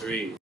3.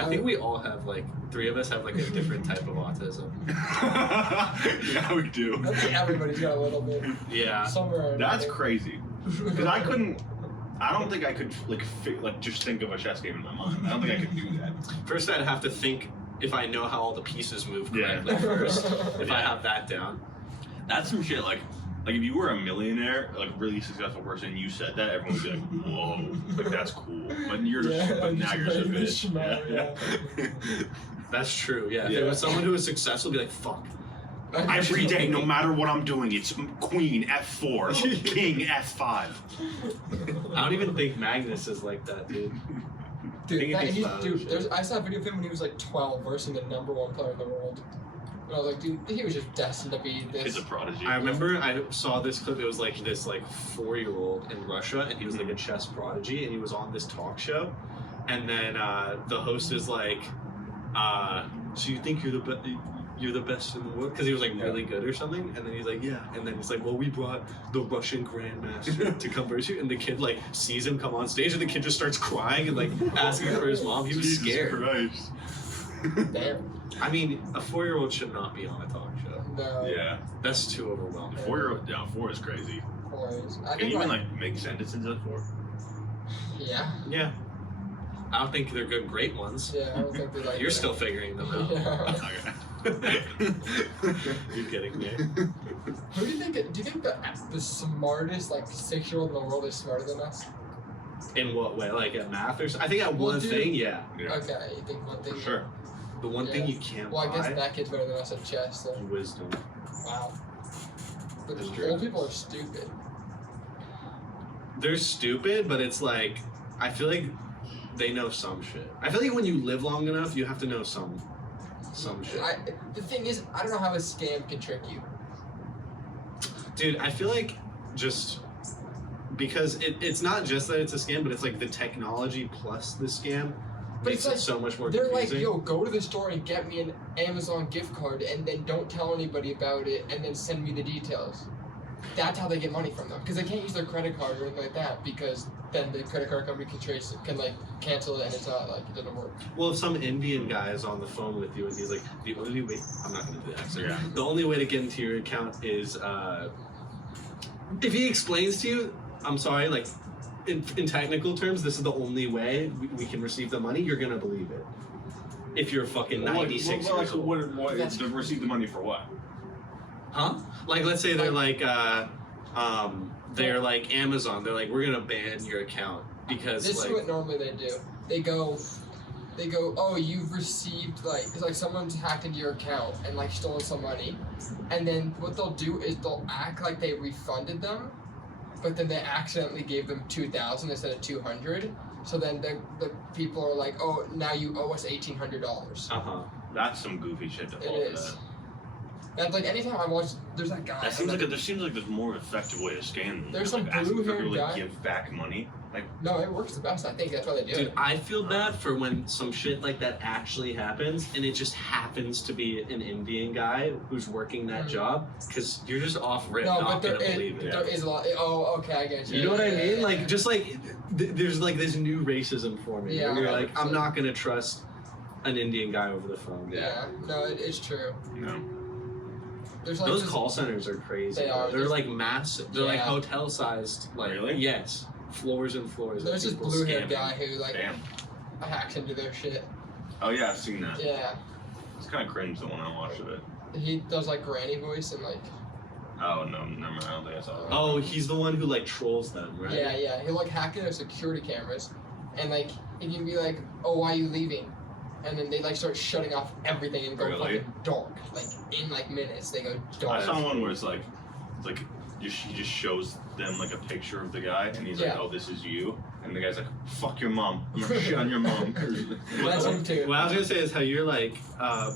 I think we all have, like, 3 of us have, like, a different type of autism. Yeah, we do. I think everybody's got a little bit. Yeah. Somewhere. That's crazy. Because I don't think I could, like, just think of a chess game in my mind. I don't think I could do that. First, I'd have to think if I know how all the pieces move correctly first. If I have that down. That's some shit, like if you were a millionaire, like really successful person, and you said that, everyone would be like, whoa, like that's cool. But now you're so good. Yeah. That's true, yeah. If it was someone who was successful, be like, fuck. Every day, no matter what I'm doing, it's queen F4, king F5. I don't even think Magnus is like that, dude. I saw a video of him when he was like 12 versus the #1 player in the world. And I was like, dude, he was just destined to be this. He's a prodigy. I remember I saw this clip. It was like this 4-year-old in Russia, and he was like a chess prodigy, and he was on this talk show. And then the host is like, so you think you're the best in the world? Because he was like really good or something. And then he's like, yeah. And then he's like, well, we brought the Russian grandmaster to come versus you. And the kid like sees him come on stage, and the kid just starts crying and like asking for his mom. He was scared. Christ. Damn. I mean, a 4-year-old should not be on a talk show. No. Yeah. That's too overwhelming. 4-year-old down 4 is crazy. 4 is. Can you even like make sentences at 4? Yeah. Yeah. I don't think they're good, great ones. Yeah, I don't think they're like. You're still figuring them out. Yeah. You're kidding me. Who do you think? Do you think the smartest 6-year-old in the world is smarter than us? In what way? Like at math or something? I think at one thing, yeah. Okay, you think one thing? For sure. The one thing you can't Well, I guess buy that kid's better than us at chess. So. wisdom. Wow. But That's the true. old people are stupid. They're stupid, but it's like, I feel like they know some shit. I feel like when you live long enough, you have to know some shit. The thing is, I don't know how a scam can trick you. Dude, I feel like just because it's not just that it's a scam, but it's like the technology plus the scam But makes it's it so much more They're confusing. like, yo, go to the store and get me an Amazon gift card, and then don't tell anybody about it, and then send me the details. That's how they get money from them, because they can't use their credit card or anything like that, because then the credit card company can trace it, can cancel it, and it's not it doesn't work. Well, if some Indian guy is on the phone with you and he's like, the only way, I'm not going to do that, so the only way to get into your account is, if he explains to you, I'm sorry, in technical terms, this is the only way we can receive the money, you're going to believe it. If you're fucking 96 years old. What is to receive the money for what? Huh? Like, let's say they're they're like Amazon. They're like, we're gonna ban your account because This is what normally they do. They go, oh, you've received it's like someone's hacked into your account and stolen some money, and then what they'll do is they'll act like they refunded them, but then they accidentally gave them 2,000 instead of 200. So then the people are like, oh, now you owe us $1,800. That's some goofy shit to fall It for is. that. And anytime I watch, there's that guy. There seems like there's more effective way to scam them. There's some asking for blue-haired people to guy. give back money. No, it works the best. I think that's why they do Dude, it. I feel bad for when some shit like that actually happens, and it just happens to be an Indian guy who's working that job, because you're just off rip not gonna believe it. There is a lot. Oh, okay, I get you. You know what I mean? There's this new racism for me. Yeah, where you're like, 100%. I'm not gonna trust an Indian guy over the phone. Yeah, no, it's true. No. There's Those call centers are crazy. They are. They're massive. They're Yeah. hotel-sized. Really? Yes. Floors and floors. There's this of people blue-haired scamming. guy who Damn. hacks into their shit. Oh yeah, I've seen that. Yeah, It's kind of cringe the one I watched of it. he does granny voice and Oh no, never mind. I don't think I saw that. Oh, he's the one who trolls them, right? yeah. He'll hack into their security cameras, and he can be like, oh, why are you leaving? And then they start shutting off everything and go Really? fucking dark. In minutes they go dark. I saw one where it's he just shows them a picture of the guy, and he's like, Yeah. "Oh, this is you," and the guy's like, "Fuck your mom! I'm gonna shit on your mom." That's him too. What I was gonna say is how you're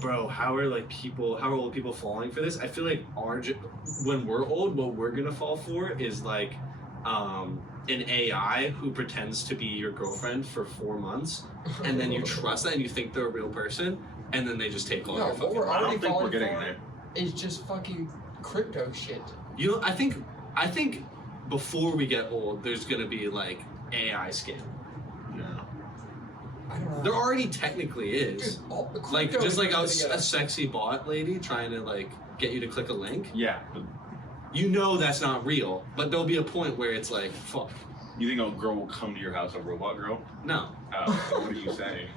bro, how are old people falling for this? I feel like when we're old, what we're gonna fall for is an AI who pretends to be your girlfriend for 4 months, and then you trust that and you think they're a real person, and then they just take all No, your what fucking we're I money. don't think we're falling getting for- there. It's just fucking crypto shit. I think before we get old, there's gonna be AI scam. No. I don't know. There already technically is. Dude, all the Like, crypto just like a is gonna get sexy bot lady trying to, like, get you to click a link. Yeah, but You know that's not real, but there'll be a point where it's like, fuck. you think a girl will come to your house, a robot girl? No. What are you saying?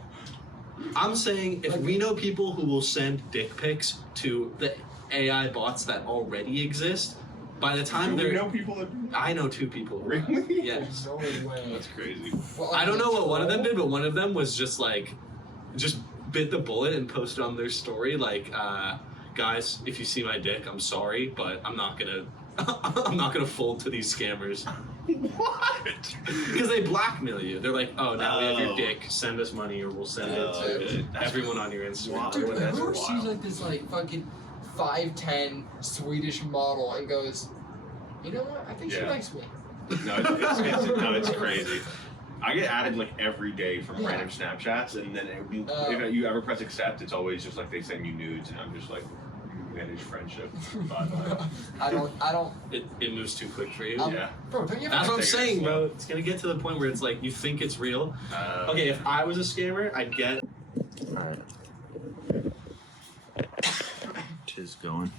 I'm saying if we know people who will send dick pics to the AI bots that already exist, by the time Do we they're... know people that do that? I know 2 people. Who have. Really? Yes. No way. That's crazy. Well, I don't know what one of them troll? did, but one of them was just like, just bit the bullet and posted on their story like, guys, if you see my dick, I'm sorry, but I'm not gonna, I'm not gonna fold to these scammers What? because they blackmail you. They're like, oh, now we have your Oh. dick. Send us money, or we'll send it Oh, to okay. That's everyone on your Instagram. Wow. or Dude, whatever. who That's sees wild. like this like fucking 5'10" Swedish model and goes, you know what? I think she Yeah. likes me. No, it's crazy. I get added like every day from Yeah. random Snapchats, and then if you ever press accept, it's always just like they send you nudes, and I'm just like, manage friendship. Bye. I don't. It moves too quick for you. Yeah. Bro, don't you That's ever? what I'm take it saying, slow. bro. It's gonna get to the point where it's like you think it's real. Okay, if I was a scammer, I'd get. Alright. Tis going.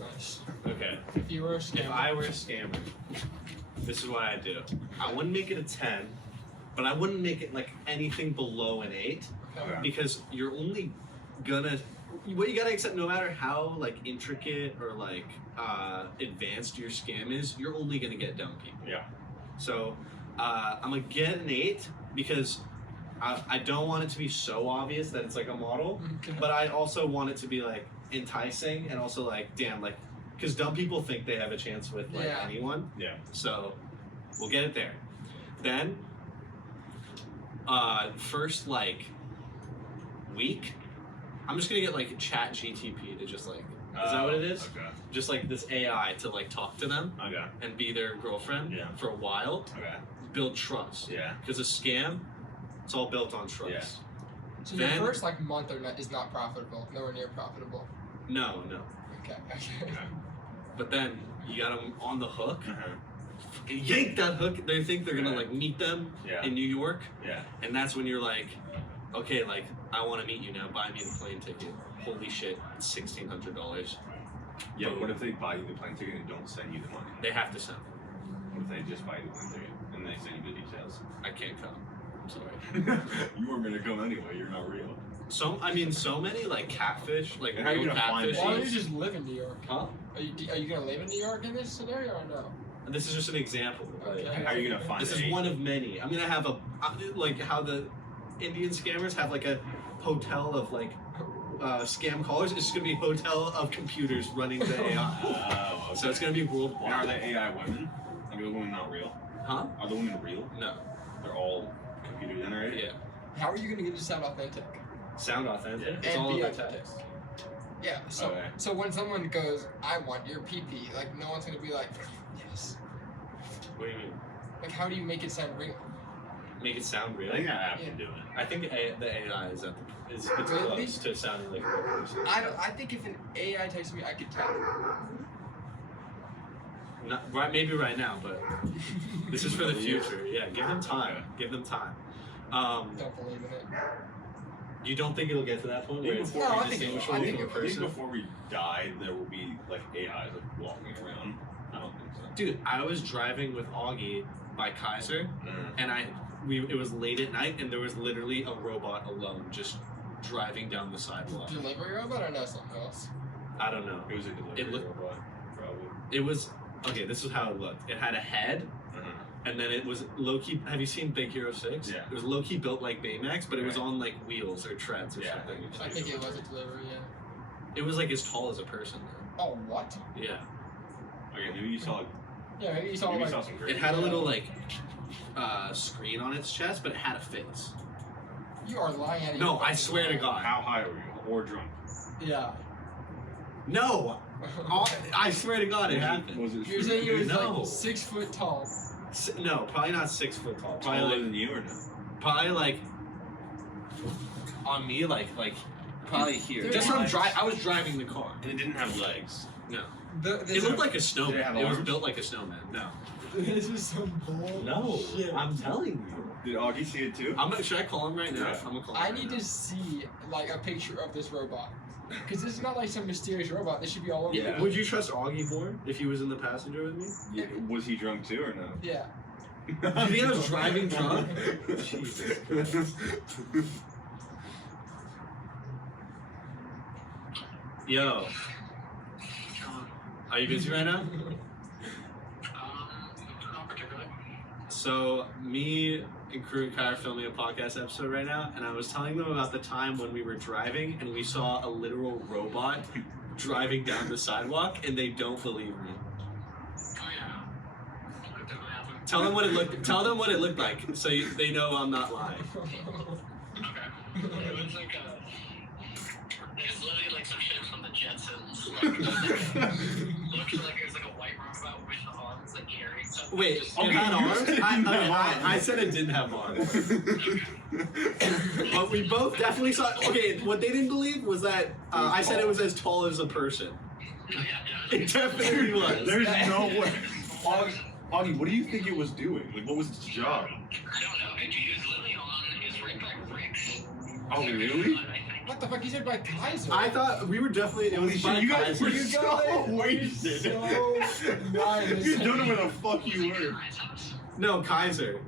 Nice. Okay. If you were a If scammer, I were a scammer, this is what I'd do. I wouldn't make it a 10, but I wouldn't make it like anything below an 8 Okay. because you're only gonna. What you gotta accept, no matter how like intricate or like advanced your scam is, you're only gonna get dumb people. Yeah. So I'm gonna get an 8 because I don't want it to be so obvious that it's like a model, Okay. but I also want it to be like enticing and also like damn like because dumb people think they have a chance with like Yeah. anyone. Yeah. So we'll get it there. Then first like week, I'm just gonna get like Chat GTP to just like is that what it is? Okay. Just like this AI to like talk to them Okay. and be their girlfriend Yeah. for a while, Okay. build trust. Yeah. Because a scam, it's all built on trust. Yeah. So your Then- first like month or not is not profitable, nowhere near profitable. No. Okay. Okay. But then you got them on the hook. Uh-huh. Yank that hook. They think they're gonna Yeah. like meet them Yeah. in New York, Yeah. and that's when you're like, okay, like I want to meet you now. Buy me the plane ticket. Holy shit, it's $1,600. Yeah. But what if they buy you the plane ticket and don't send you the money? They have to send. What if they just buy you the plane ticket and they send you the details? I can't come. I'm sorry. You weren't gonna come anyway. You're not real. So many like catfish, like And how are you real gonna find catfish. Why don't you just live in New York? Huh? Are you gonna live in New York in this scenario or no? This is just an example. Okay. And how are you gonna find This it? is one of many. I'm gonna have a like how the Indian scammers have like a hotel of like scam callers. It's just gonna be a hotel of computers running the AI. Oh, okay. So it's gonna be And are worldwide. they AI women? Are the women not real? Huh? Are the women real? No. They're all computer generated? Yeah. How are you gonna get to sound authentic? Sound authentic. Yeah. It's And all be over authentic. text. Yeah. So Okay. so when someone goes, I want your PP, like no one's gonna be like, yes. What do you mean? Like how do you make it sound real? Make it sound I real. think that app Yeah. can do it. I think the AI is it's Really? close to sounding like a real person. I think if an AI texts me, I could tell. Not right, maybe right now, but this is for the future. Yeah, give them time. Give them time. Don't believe in it. You don't think it'll get to that point where Even it's before No, I think it will. distinguishable I think from a it will. Even person? before we die, there will be like AIs like walking around. I don't think so. Dude, I was driving with Augie by Kaiser, Mm. and it was late at night, and there was literally a robot alone just driving down the sidewalk. Delivery robot or no something else? I don't know. It was a delivery It looked- robot, probably. It was okay. This is how it looked. It had a head, Uh-huh. and then it was low key. Have you seen Big Hero 6? Yeah. It was low key built like Baymax, but it was Right. on like wheels or treads or Yeah, something. I think it was a delivery, yeah. It was like as tall as a person. Oh, what? Though. Yeah. Okay, maybe you saw. Yeah, maybe you saw Maybe you like. saw some great. It had a little like screen on its chest, but it had a face. You are lying at No, I swear to God. How high were you? Or drunk? Yeah. No, I swear to God, it happened. Was it? You're saying he was No. like 6 foot tall. No, probably not 6 foot tall. Probably taller like, than you or no? probably like on me, like probably here. Dude, Just when legs. I was driving the car. And it didn't have legs. No, This it looked like a snowman. Did it have It was arms? built like a snowman. No, This is some bull. no, shit. I'm telling you. Did Augie see it too? Should I call him right now? Yeah. I'm gonna call him. I need to see like a picture of this robot. Because this is not like some mysterious robot. This should be all over. Yeah. Would you trust Augie more if he was in the passenger with me? Yeah. Was he drunk too or no? Yeah. Do you think I was driving drunk? Jesus Christ. Yo. Are you busy right now? Not particularly. So, me and Crew and Kai are filming a podcast episode right now, and I was telling them about the time when we were driving and we saw a literal robot driving down the sidewalk, and they don't believe me. Oh yeah. That definitely happened. Tell them what it looked like, so they know I'm not lying. Okay. It was like it's literally like some shit from the Jetsons. Looked like it was like a white robot with the arms like carrying something. Wait, Just- it had arms? I said it didn't have arms. But we both definitely saw. Okay, what they didn't believe was that I said it was as tall as a person. Yeah. It definitely was. There's no way. Augie, what do you think it was doing? Like, what was its job? I don't know. He was literally on his rig by bricks. Oh, really? What the fuck? You said by Kaiser. I thought we were definitely. It was Holy by shit, you guys Kaiser. were so wasted. So nice. You don't know where the fuck you were. No, Kaiser.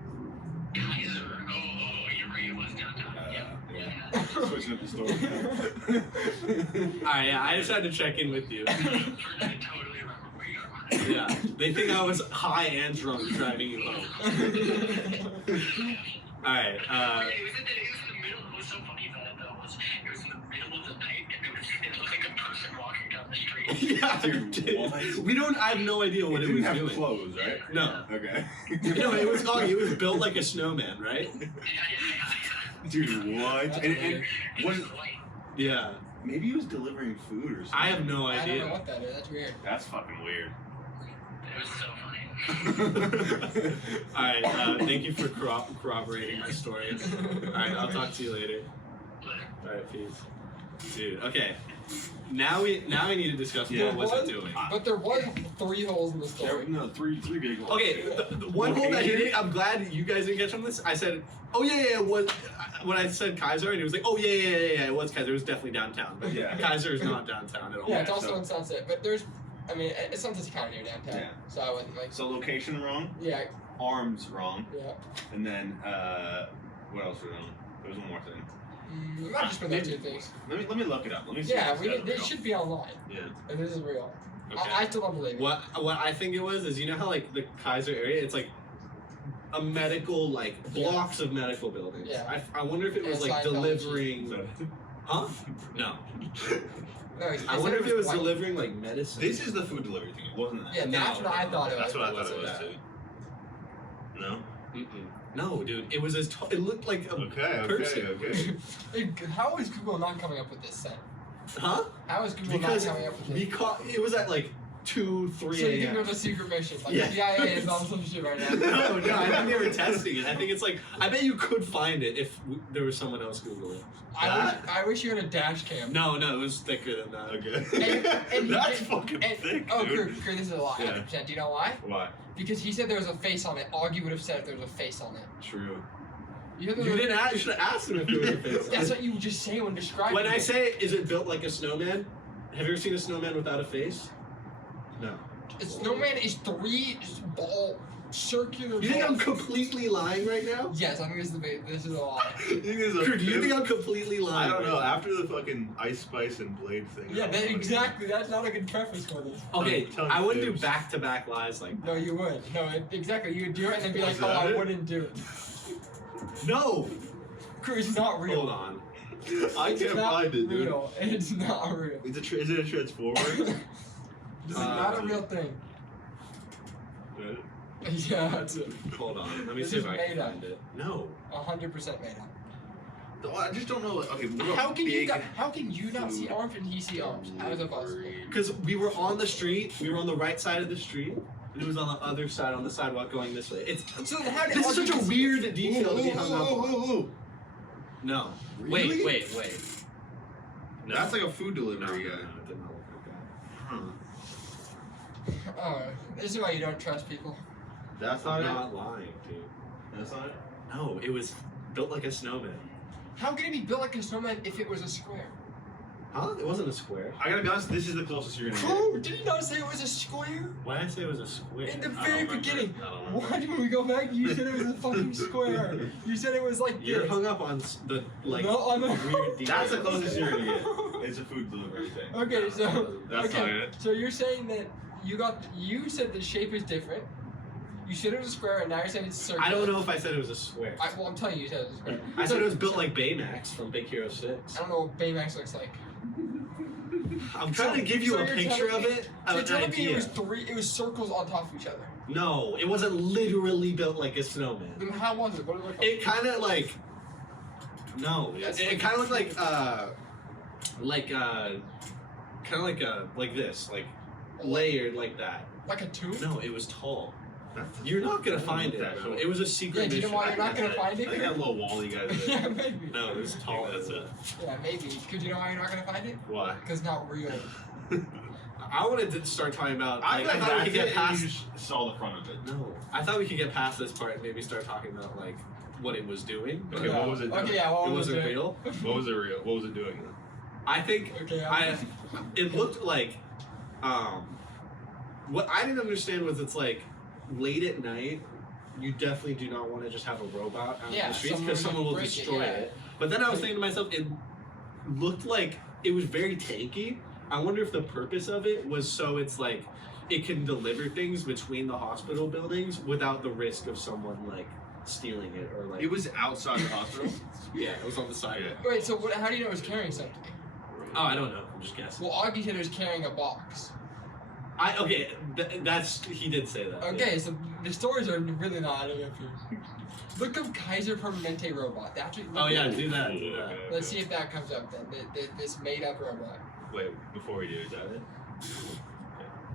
Kaiser. Oh, you're right. It was downtown. Yeah. Switching up the story. Alright, yeah, I just had to check in with you. I totally remember where you are. Yeah, they think I was high and drunk driving you home. Alright, It was in the middle. It was so funny about it though. It was in the middle of the night, and it looked like a person walking down the street. yeah, Dude, what? I have no idea what it didn't was have doing. clothes, right? No. Okay. No, it was built like a snowman, right? Dude, what? That's And weird. was Yeah. maybe he was delivering food or something. I have no I don't know idea. what that is. That's weird. That's fucking weird. It was so funny. Alright, thank you for corroborating my story. Alright, I'll talk to you later. Alright, peace. Dude, okay. Now we need to discuss Yeah. what was it doing. But there was 3 holes in the story. No, three big ones. Okay, the one hole that he did, I'm glad you guys didn't catch on this. I said, oh yeah, it was, when I said Kaiser, and he was like, oh yeah, it was Kaiser. It was definitely downtown. But Yeah. Kaiser is not downtown at all. Yeah, it's also so- in Sunset. But there's, I mean, Sunset's kind of near downtown. Yeah. So I wasn't like, So location wrong, yeah, arms wrong, yeah. and then what else was wrong? There was one more thing. We might just put those 2 things. Let me look it up. Let me see. Yeah, if this guy's they real. should be online. Yeah. If this is real. Okay. I still don't believe it. What I think it was is, you know how like the Kaiser area, it's like a medical, like blocks of medical buildings. Yeah. I wonder if it was And like Scientology. delivering. Huh? No. No, I wonder if it was white. delivering like medicine. This is the food delivery thing. It wasn't that. Yeah, that's No, what I thought it was. That's what I thought it wasn't was that. too. No. Mm-mm. No, dude. It was as tall. It looked like a person. How is Google not coming up with this then? Huh? How is Google Because not coming up with this? it was at like 2, 3 So you think it a.m. was a secret mission? Like Yeah. the CIA is on some shit right now. No, I think they were testing it. I think it's like, I bet you could find it if there was someone else Googling. I wish you had a dash cam. No, it was thicker than that. Okay. That's fucking And, thick, oh, dude. Kurt, this is a lie, Yeah. 100%. Do you know why? Why? Because he said there was a face on it. Augie would have said if there was a face on it. True. You, You didn't ask, you should have asked him if there was a face. That's what you just say when describing When I it. say, is it built like a snowman? Have you ever seen a snowman without a face? No. A snowman is 3 ball circular. You think I'm balls. completely lying right now? Yes, I think this is a lie. You think there's a Drew, do you think I'm completely I lying? don't right know. now? After the fucking Ice Spice and Blade thing. Yeah, I don't that, know. exactly. That's not a good preface for this. Okay, Tell me I wouldn't do fibs. back-to-back lies like No, you would. No, exactly. You would do it and then be like, Was oh, that I it? wouldn't do it. No! It's not real. Hold on. I It's can't not find it, dude. real. It's not real. Is it a transformer? This is not a real thing. Yeah, that's it. Hold on. Let me This see is if I made can up. find it. No. 100% made up. No, I just don't know. Like, okay, what How about can you big not, how can you not see arms and he see arms? How is it possible? Because we were on the street, we were on the right side of the street, and it was on the other side, on the sidewalk going this way. It's So then how did This is Augie such a just- weird detail to be hung up on. Whoa. No. Really? Wait. No. That's like a food no, delivery guy. it did not look like that. Huh. Oh, this is why you don't trust people. That's I'm not it. not lying, dude. That's not it. No, it was built like a snowman. How can it be built like a snowman if it was a square? Huh? It wasn't a square. I gotta be honest, this is the closest you're gonna get. Bro, did you not say it was a square? Why did I say it was a square? In the I don't very remember. beginning. I don't remember. Why did we go back? You said it was a fucking square. You said it was like You're this. hung up on the like No, on the weird details. That's the closest you're gonna get. It's a food delivery thing. Okay, so That's not okay, it. so you're saying that you said the shape is different. You said it was a square, and now you're saying it's circular. I don't know if I said it was a square. Well, I'm telling you, you said it was a square. I said it was built like Baymax from Big Hero 6. I don't know what Baymax looks like. I'm trying to give you So a you're picture telling of me- it. So you're An telling me idea. it was circles on top of each other. No, it wasn't literally built like a snowman. Then how was it? What did it look like? It kind of like. No, That's it kind of looked like kind of like this, like layered like that. Like a tube? No, it was tall. You're not gonna find it. Though. It was a secret Yeah, do you know mission. why you're not gonna find I think it? that little wall you guys did. Yeah, maybe. No, it was tall. That's it. Yeah, maybe. Because you know why you're not gonna find it? Why? Because it's not real. I wanted to start talking about. I Like, I thought we could get past. You just saw the front of it. No, I thought we could get past this part and maybe start talking about like what it was doing. Okay, Yeah. what was it doing? Okay, yeah, what It was wasn't it? real. What was it real? What was it doing? I think Okay, it looked like what I didn't understand was it's like late at night you definitely do not want to just have a robot out in the streets because someone will break destroy yeah. it. But then I was thinking to myself, it looked like it was very tanky. I wonder if the purpose of it was so it's like it can deliver things between the hospital buildings without the risk of someone like stealing it or like It was outside the hospital. yeah, it was on the side. Yeah. Wait, so how do you know it was carrying something? Oh, I don't know. I'm just guessing. Well, Augie said it was carrying a box. That's he did say that. Okay, so the stories are really not adding up here. Look up Kaiser Permanente robot. That's what, Oh yeah, do that. Do that. Okay. Let's see if that comes up then. This made up robot. Wait, before we do, is that it?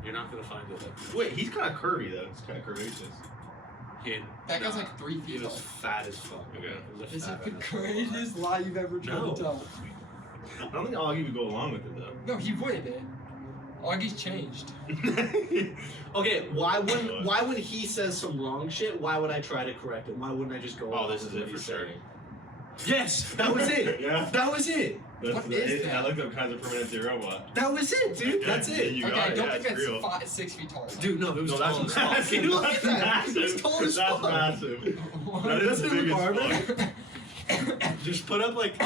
You're not gonna find it. Wait, he's kind of curvy though. He's kind of curvaceous. That guy's like 3 He feet was tall. fat as fuck. Okay. He was a Is fat it the ass. craziest lie you've ever tried No. to tell? I don't think Augie would go along with it though. No, he would. Augie's changed. Okay, why when he says some wrong shit, why would I try to correct it? Why wouldn't I just go? Oh, along this is with it what for he's sure. saying? Yes, that was it. Yeah. That was it. What is that? I looked up kinds of permanente robot. That was it, dude. Okay, That's yeah, it. you Okay, got I it. don't Yeah, think it's that's real. 6 feet tall. Dude, no, it was No, tall that's as fuck. massive. Dude, look That's at that. massive. It was tall as That's fuck. massive. What? That is Doesn't it big look as hard? fuck. Just put up like.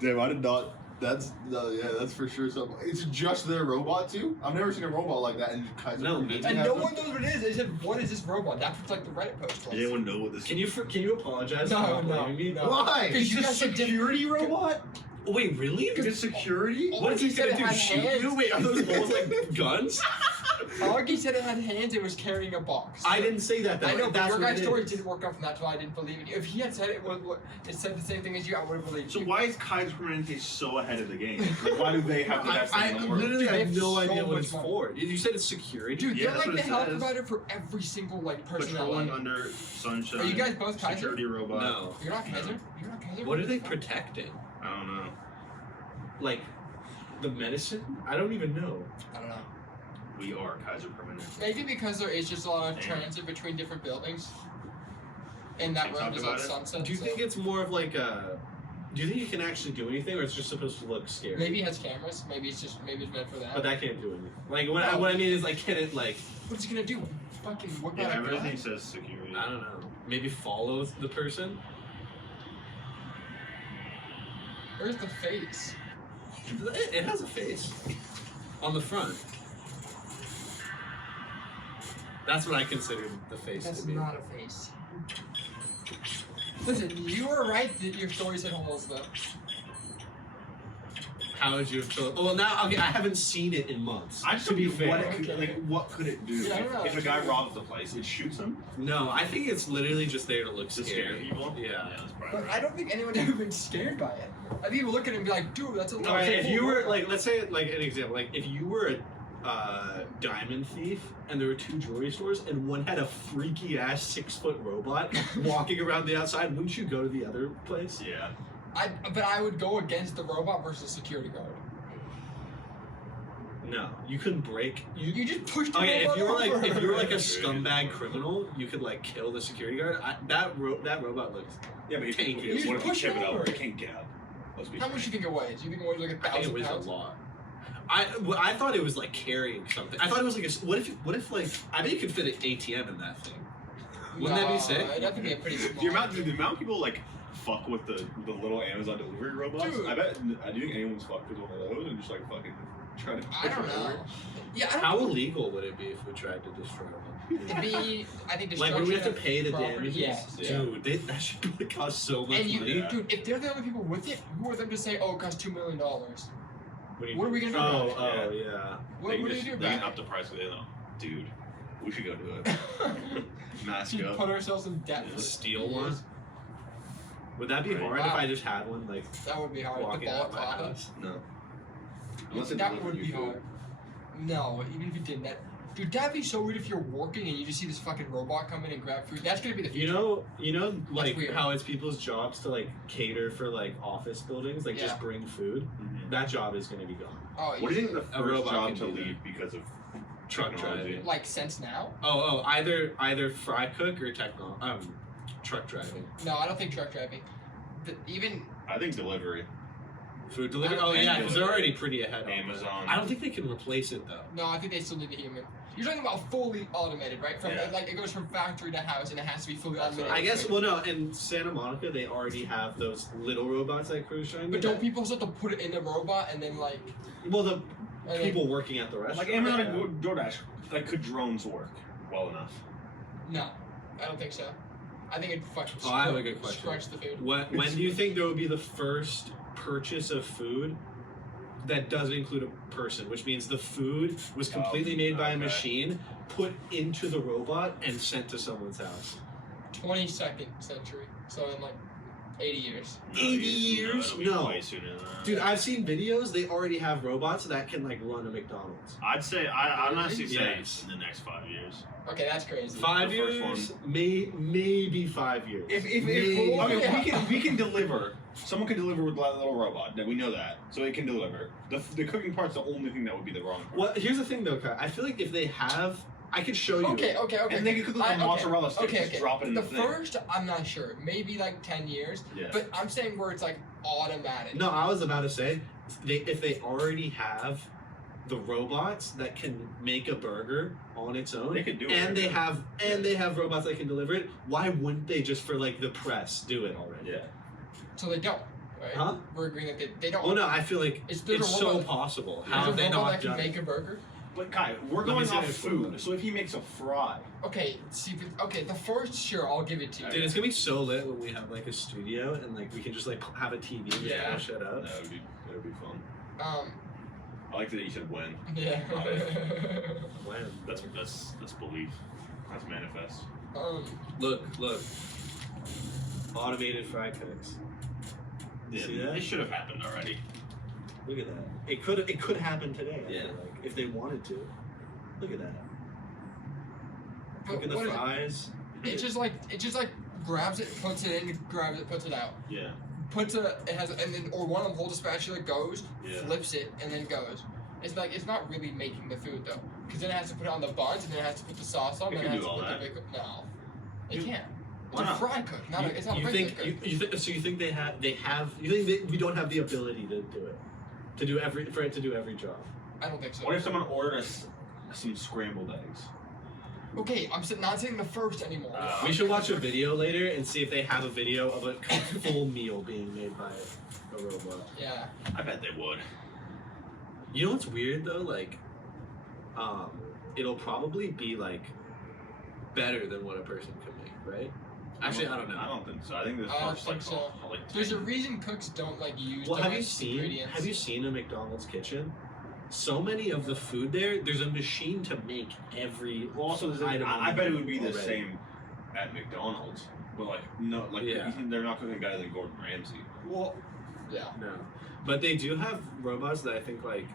Damn, I did not. That's that's for sure something. It's just their robot too. I've never seen a robot like that. And Kaiser No, Permanente And has no them. one knows what it is. They said, "What is this robot?" That's what's like the Reddit post was. Does anyone know what this Can you apologize? No, for not no, blaming me? no. Why? Because you It's a guys said security robot. Wait, really? It's security. What is he Augie said gonna it do? had Shoot hands. you? Wait, are those balls like guns? Augie said it had hands and was carrying a box. I didn't say that. I know, but that's your what guy's it story is. didn't work out from that, so I didn't believe in you. If he had said it said the same thing as you, I would have believed So you. why is Kaiser Permanente so ahead of the game? Like, why do they have the best I thing in the world? literally Dude, they have have no so idea what much it's money. for. You said it's security. Dude, Yeah, they're that's like what the it health says. provider for every single like person. Patrolling in LA. under sunshine. Are you guys both Kaiser? Security robot. No. You're not Kaiser? You're not Kaiser? What are they protecting? I don't know. Like the medicine? I don't even know. I don't know. We are Kaiser Permanente. Maybe because there is just a lot of transit between different buildings. And that They road talked is on about it? Sunset. Do you so think it's more of like a? Do you think it can actually do anything, or it's just supposed to look scary? maybe it has cameras? Maybe it's meant for that. But that can't do anything. Like what I mean is like, can it like? What's it gonna do? Fucking whip Yeah, out a everything gun? says security. I don't know. Maybe follow the person. Where's the face? It has a face on the front. That's what I consider the face That's to be. not a face. Listen, you were right that your story said holes though. How would you have told? Well, now okay, I haven't seen it in months. I just to be don't know what fair. it could, like, what could it do? Yeah, I don't know. If a guy robs the place, it shoots him. No, I think it's literally just there to look To scary. scare people. Yeah. That's probably But right. I don't think anyone's ever been scared by it. I think people look at it and be like, dude, that's a No, lot okay, of if you were like, let's say like an example, like if you were a diamond thief and there were two jewelry stores and one had a freaky ass 6-foot robot walking around the outside, wouldn't you go to the other place? Yeah. But I would go against the robot versus security guard. No, you couldn't break. You just pushed. Okay, if you were like a True. scumbag criminal, you could like kill the security guard. That robot looks. Yeah, but if Tank what you. if you Push tip it it over. up? It can't get up. Let's be How much do you think it weighs? You think it weighs like I think it 1,000 weighs pounds? a lot. I thought it was like carrying something. I thought it was like what if like I bet you could fit an ATM in that thing. Wouldn't that be sick? It'd have to be a pretty small. The amount of people like fuck with the little Amazon delivery robots. Dude. I bet. Do you think anyone's fucked with one of those and just like fucking try to? I don't know. Yeah, I don't How illegal would it be if we tried to destroy one? It'd be, I think, Like, would we have to destruction pay the of property. damages? Yes. Yeah. Dude, that should cost so much And you, money. Yeah. dude, if they're the only people with it, who are them to say, oh, it costs $2 million? What are we gonna do Oh, about oh, yeah. What do we do They can about up the price. They know, dude. We should go do it. it? Mask Should up. put ourselves in debt Yeah, for steal one? years? Would that be Right. hard if Wow. I just had one, like, That would be hard. The walking out of my balaclava. house? No. Unless it That delivered would you be food. hard. No, even if you didn't. Dude, that'd be so weird if you're working and you just see this fucking robot come in and grab food. That's gonna be the future. You know, like weird. how it's people's jobs to like cater for like office buildings, like Yeah. just bring food. Mhm. That job is gonna be gone. Oh, What do you think the A first robot job can to do that. leave because of Truck technology? driving. like sense now? Either fry cook or truck driving. No, I don't think truck driving. Even I think delivery. Food delivery. I don't Oh think yeah, so. because they're already pretty ahead. on that. Amazon. I don't think they can replace it though. no, I think they still need a human. You're talking about fully automated, right? From Yeah. like it goes from factory to house and it has to be fully That's automated. I guess. Well, no. In Santa Monica, they already have those little robots like Cruise showing me. But don't people still have to put it in the robot and then like? Well, the and then- people working at the restaurant. Like Amazon and DoorDash. Like, could drones work well enough? No, I don't think so. I think it'd fucking Oh, I have a good question. scratch the food. When do you think there will be the first purchase of food that doesn't include a person? Which means the food was completely made by a okay. machine, put into the robot, and sent to someone's house. 22nd century. So in like 80 years. 80 years? It'll be No. way sooner than that. Dude, I've seen videos. They already have robots that can like run a McDonald's. I'd say I'm honestly say Yes. in the next 5 years. Okay, that's crazy. 5 The first years, maybe 5 years. Maybe. Okay, we can deliver. Someone can deliver with that little robot. That we know that, so it can deliver. The cooking part's the only thing that would be the wrong part. Well, here's the thing though, Kai. I feel like if they have, I could show you. Okay. And they can cook like a mozzarella stick. Okay, Just drop it in the the thing. first, I'm not sure. Maybe like 10 years. Yeah. But I'm saying where it's like automatic. No, I was about to say, if they already have the robots that can make a burger on its own, They could do it and right now. they have robots that can deliver it. Why wouldn't they just for like the press do it already? Yeah. So they don't, right? Huh? We're agreeing that they don't. Oh no, I feel like There's it's a so robot- possible. There's How a have they robot not that can done make it? a burger? But Kai, we're Let me going see off that food. photo. So if he makes a fry, Okay, see, okay, the first, sure, I'll give it to you. Dude, it's gonna be so lit when we have like a studio and like we can just like have a TV and Yeah. shut up. that would be fun. I like that you said when. Yeah. When? That's belief. That's manifest. Look. Automated fry cooks. You see that? It should have happened already. Look at that. It could happen today. I Yeah. feel like, if they wanted to. Look at that. But Cooking the what is it? fries. It just like grabs it, puts it in, grabs it, puts it out. Yeah. And then or one of them holds a spatula, goes, Yeah. flips it, and then goes. It's not really making the food though, because then it has to put it on the buns, and then it has to put the sauce on, It then can it has do to all put that. the bacon. No, it You- can't. It's Why a not? fry cook, not it's not a you regular think cook. so you think they have you think we don't have the ability to do it, for it to do every job. I don't think so. What if someone ordered us some scrambled eggs? Okay, not saying the first anymore. We should watch a video later and see if they have a video of a full meal being made by a robot. Yeah. I bet they would. You know what's weird though? Like, it'll probably be like better than what a person could make, right? Actually, I don't know. I don't think so. I think this I don't first like, think so. like There's a 10. reason cooks don't like use Well, have you domestic ingredients. seen a McDonald's kitchen? So many of the food there's a machine to make every. Well, also, item on I the bet it menu would be the already. same at McDonald's, but like no, like Yeah. they're not cooking better than Gordon Ramsay. Well, yeah. No, but they do have robots that I think like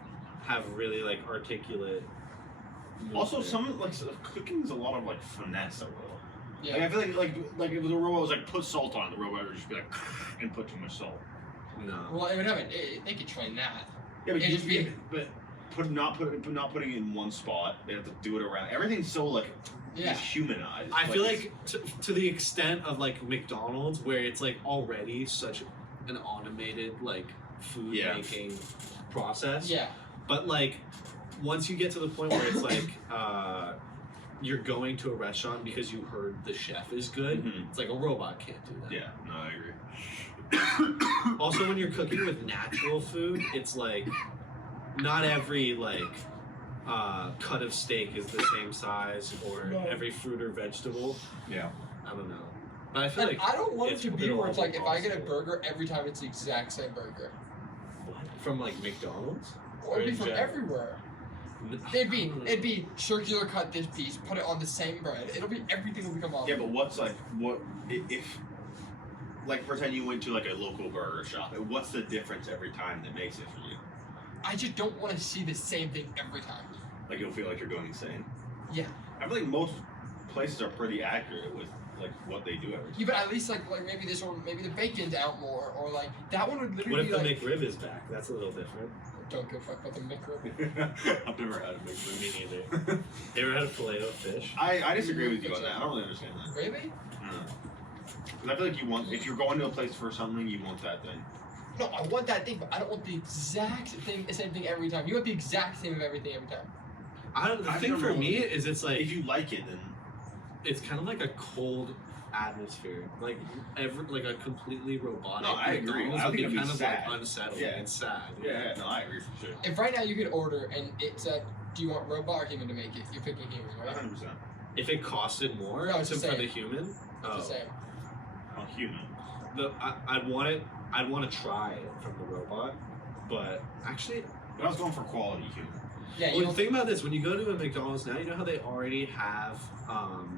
have really like articulate. Also, movement. some cooking is a lot of like finesse. A little. Yeah. Like, I feel like if the robot was like put salt on it, the robot would just be like and put too much salt. No. Well, it would have they could train that. Yeah, but It'd just be- but not putting it in one spot. They have to do it around. Everything's so like Yeah. humanized. I feel like to the extent of like McDonald's, where it's like already such an automated like food making process. Yeah. But like once you get to the point where it's like you're going to a restaurant because you heard the chef is good, it's like a robot can't do that. Yeah, no, I agree. Also, when you're cooking with natural food, it's like not every like cut of steak is the same size, or every fruit or vegetable. Yeah. I don't know. But I feel like I don't want it to be it'll where it's all like be if I get a possible. burger every time it's the exact same burger. From like McDonald's? Or it'd be in from general? everywhere. It'd be circular cut this piece, put it on the same bread. It'll be everything will become all. Yeah, but what's like if like pretend you went to like a local burger shop, what's the difference every time that makes it for you? I just don't want to see the same thing every time. Like you'll feel like you're going insane. Yeah. I feel like most places are pretty accurate with like what they do every time. Yeah, but at least like maybe this one, maybe the bacon's out more, or like that one would What literally if be the like. McRib is back? That's a little different. Don't give a fuck about the McRib. I've never had a big food. Me neither. You ever had a filet of fish? I disagree with you on that. I don't really understand that. Really? Because I feel like you want, if you're going to a place for something, you want that thing. No, I want that thing, but I don't want the exact thing, the same thing every time. You want the exact same of everything every time. The I thing don't for know. me is it's like If you like it, then it's kind of like a cold atmosphere, like a completely robotic. No, I agree. McDonald's I would think it'd be kind of sad. like unsettling Yeah. and sad. yeah, no, I agree for sure. If right now you could order and it said, do you want robot or human to make it? You're picking human, right? 100%. If it costed more No, it's the for same. the human, It's oh, the same. Oh, human. I'd want it. I'd want to try it from the robot, but actually, But I was going for quality human. Yeah, well, you the thing about this, when you go to a McDonald's now, you know how they already have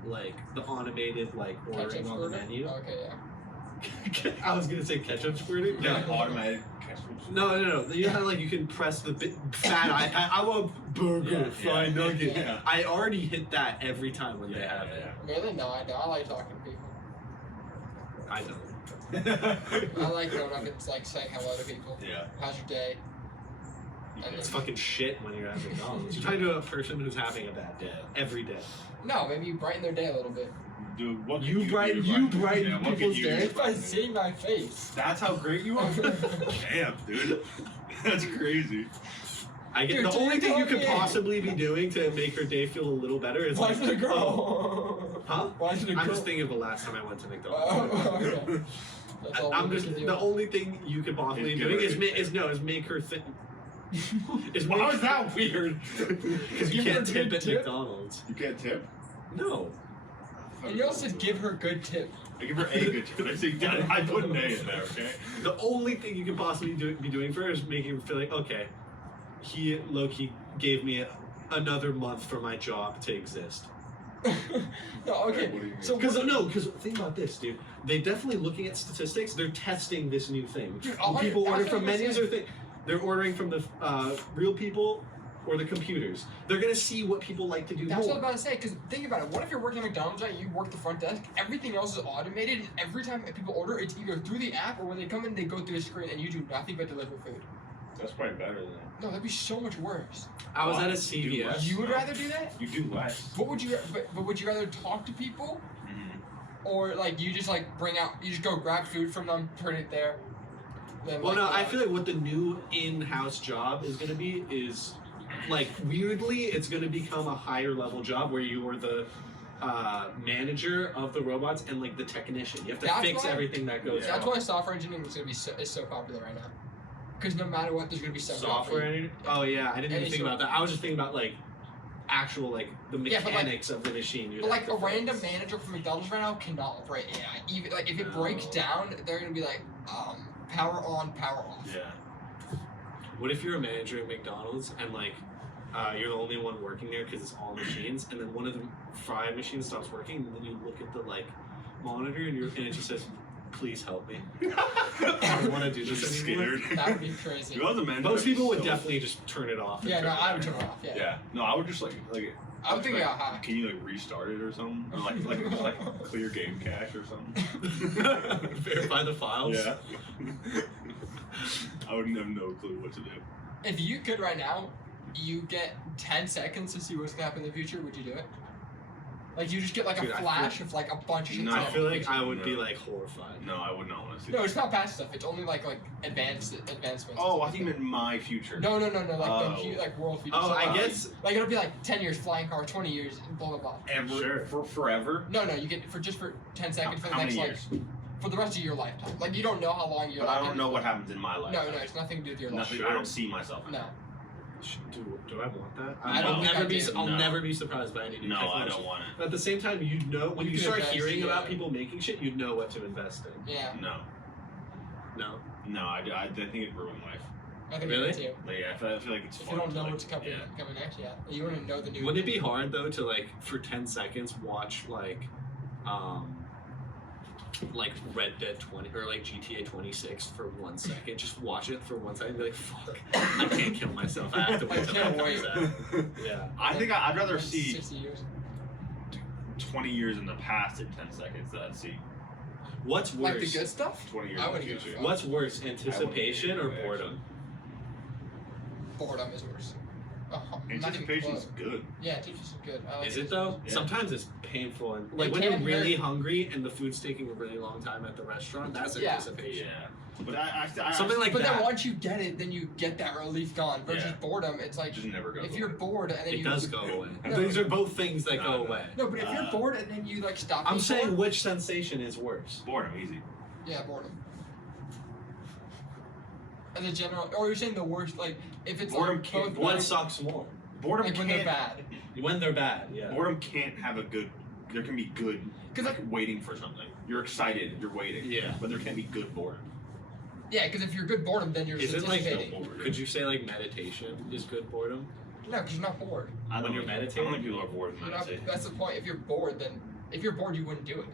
like the automated like ordering on the menu. Okay, yeah. I was gonna say ketchup squirting. Yeah, No. automatic ketchup. No. You know how like you can press the fat. I want burger, fried nugget. Yeah. I already hit that every time when they have it. Really? No, I don't. I like talking to people. I don't. I like going up and like saying hello to people. Yeah. How's your day? And It's then, fucking shit when you're at McDonald's. You're talking to a person who's having a bad day every day. no, maybe you brighten their day a little bit. Dude, what You can brighten do to people's what can you do Just to by brighten seeing my face. That's how great you are? Damn, dude. That's crazy. I get Dude, the so only you thing you told could me- possibly be doing to make her day feel a little better is Why like, should it oh, grow? huh? Why should it grow? I'm just thinking of the last time I went to McDonald's. Oh, okay. That's all I'm we just can do. the only thing you could possibly Is be give doing her is a is make her think. Is Why make was that weird? because you Give her can't a tip good at tip? McDonald's. You can't tip? No. And you also said give her a good tip. I give her a good tip. I say, I put an A in there, okay? The only thing you could possibly be doing for her is making her feel like, okay, he low-key gave me another month for my job to exist. No, okay. What do you mean? So Because think about this, dude. They definitely looking at statistics. They're testing this new thing. Dude, When people that's order what from I'm menus saying. or they're ordering from the real people or the computers. They're gonna see what people like to do that's what more. I'm about to say. Because think about it. What if you're working at McDonald's and you work the front desk? Everything else is automated. And every time people order, it's either through the app or when they come in, they go through a screen and you do nothing but deliver food. That's probably better than that. No, that'd be so much worse. I was Why? at a Do CVS. less. You would rather do that? You do less. What would you? But would you rather talk to people, or like you just like bring out? You just go grab food from them, turn it there. Then, Well, like, no, I feel like what the new in-house job is gonna be is, like, weirdly, it's gonna become a higher level job where you are the manager of the robots and like the technician. You have to That's fix why- everything that goes That's wrong. why software engineering is gonna be is so popular right now. Because no matter what, there's gonna be some Software engineering? Oh yeah, I didn't Any even think sort about that. I was just thinking about like actual like the Yeah, but, like- mechanics of the machine. you'd But like have a to random fix. manager from McDonald's right now cannot operate AI. Even like if it breaks No. down, they're gonna be like, power on, power off. Yeah. What if you're a manager at McDonald's and like you're the only one working there because it's all machines, and then one of the fry machines stops working, and then you look at the like monitor and it just says, "Please help me. I don't want to do You're this anymore." scared. That would be crazy. You know, the manager Most people would so- definitely just turn it off. and Yeah, no, turn it I would back turn it on. off. Yeah. Yeah. No, I would just like I would think like, about how. Can you like restart it or something? Or like clear game cache or something? Verify the files. Yeah. I wouldn't have no clue what to do. If you could right now, you get 10 seconds to see what's gonna happen in the future, would you do it? Like you just get like Dude, a I flash of like a bunch of shit. No, I to feel happen. like I would be No. like horrified. No, I would not want to see No, that. it's not past stuff. It's only like advancements. Oh, I think you meant my future. No. Like Oh. like world future. Oh, stuff. I guess. Like it'll be like 10 years flying car, 20 years, and blah blah blah. Ever? Sure. For forever? No, you get for 10 seconds for the How next many like years? for the rest of your lifetime. Like you don't know how long your But I life don't know what happens in my life. No, it's nothing to do with your life. Nothing. I don't see myself. No. Do I want that? I don't I'll think never I be. do. I'll No. never be surprised by any new No, I technology. don't want it. But at the same time, you know when You you can start invest, hearing yeah. about people making shit, you know what to invest in. Yeah, No. No. No, I think it'd ruin life. I think Really? I do too. Like, yeah, I feel like it's If fun. you don't to, know like, what's coming next, yeah, you want to know the new. Wouldn't it be hard though to like for 10 seconds watch like Red Dead 20 or like GTA 26 for 1 second? Just watch it for 1 second and be like, fuck, I can't kill myself. I have to wait I till can't that wait. comes out. Yeah. I think I'd rather Like see 60 years. 20 years in the past in 10 seconds than I'd see What's worse? Like the good stuff. 20 years I in the wouldn't give a future. fuck. What's worse, anticipation or actually. boredom? Boredom is worse. Not even Anticipation's close. good. Yeah, anticipation is good. I like Is it though? Yeah. Sometimes it's painful and It like when you're can really hurt. hungry and the food's taking a really long time at the restaurant. That's Yeah. anticipation. Yeah. But I Something like But that. then once you get it, then you get that relief gone. Versus Yeah. boredom, it's like just never goes if you're away. bored and then It you does go away. No. These are both things that No, go no. away. No, but if you're bored and then you like stop. I'm being saying bored, which sensation is worse. Boredom, easy. yeah, boredom. And the general, or you're saying the worst, like if it's Boredom like can't- both What bad- sucks more? Boredom like when can't. they're bad. When they're bad, yeah. Boredom can't have a good. There can be good. 'Cause, like waiting for something. You're excited. You're waiting. Yeah. But there can't be good boredom. Yeah, because if you're good boredom, then you're Is it like anticipating. could you say like meditation is good boredom? No, because you're not bored. I When don't you're think- meditating? I don't think people are bored when You're not, meditating. that's the point. If you're bored, then if you're bored, you wouldn't do it.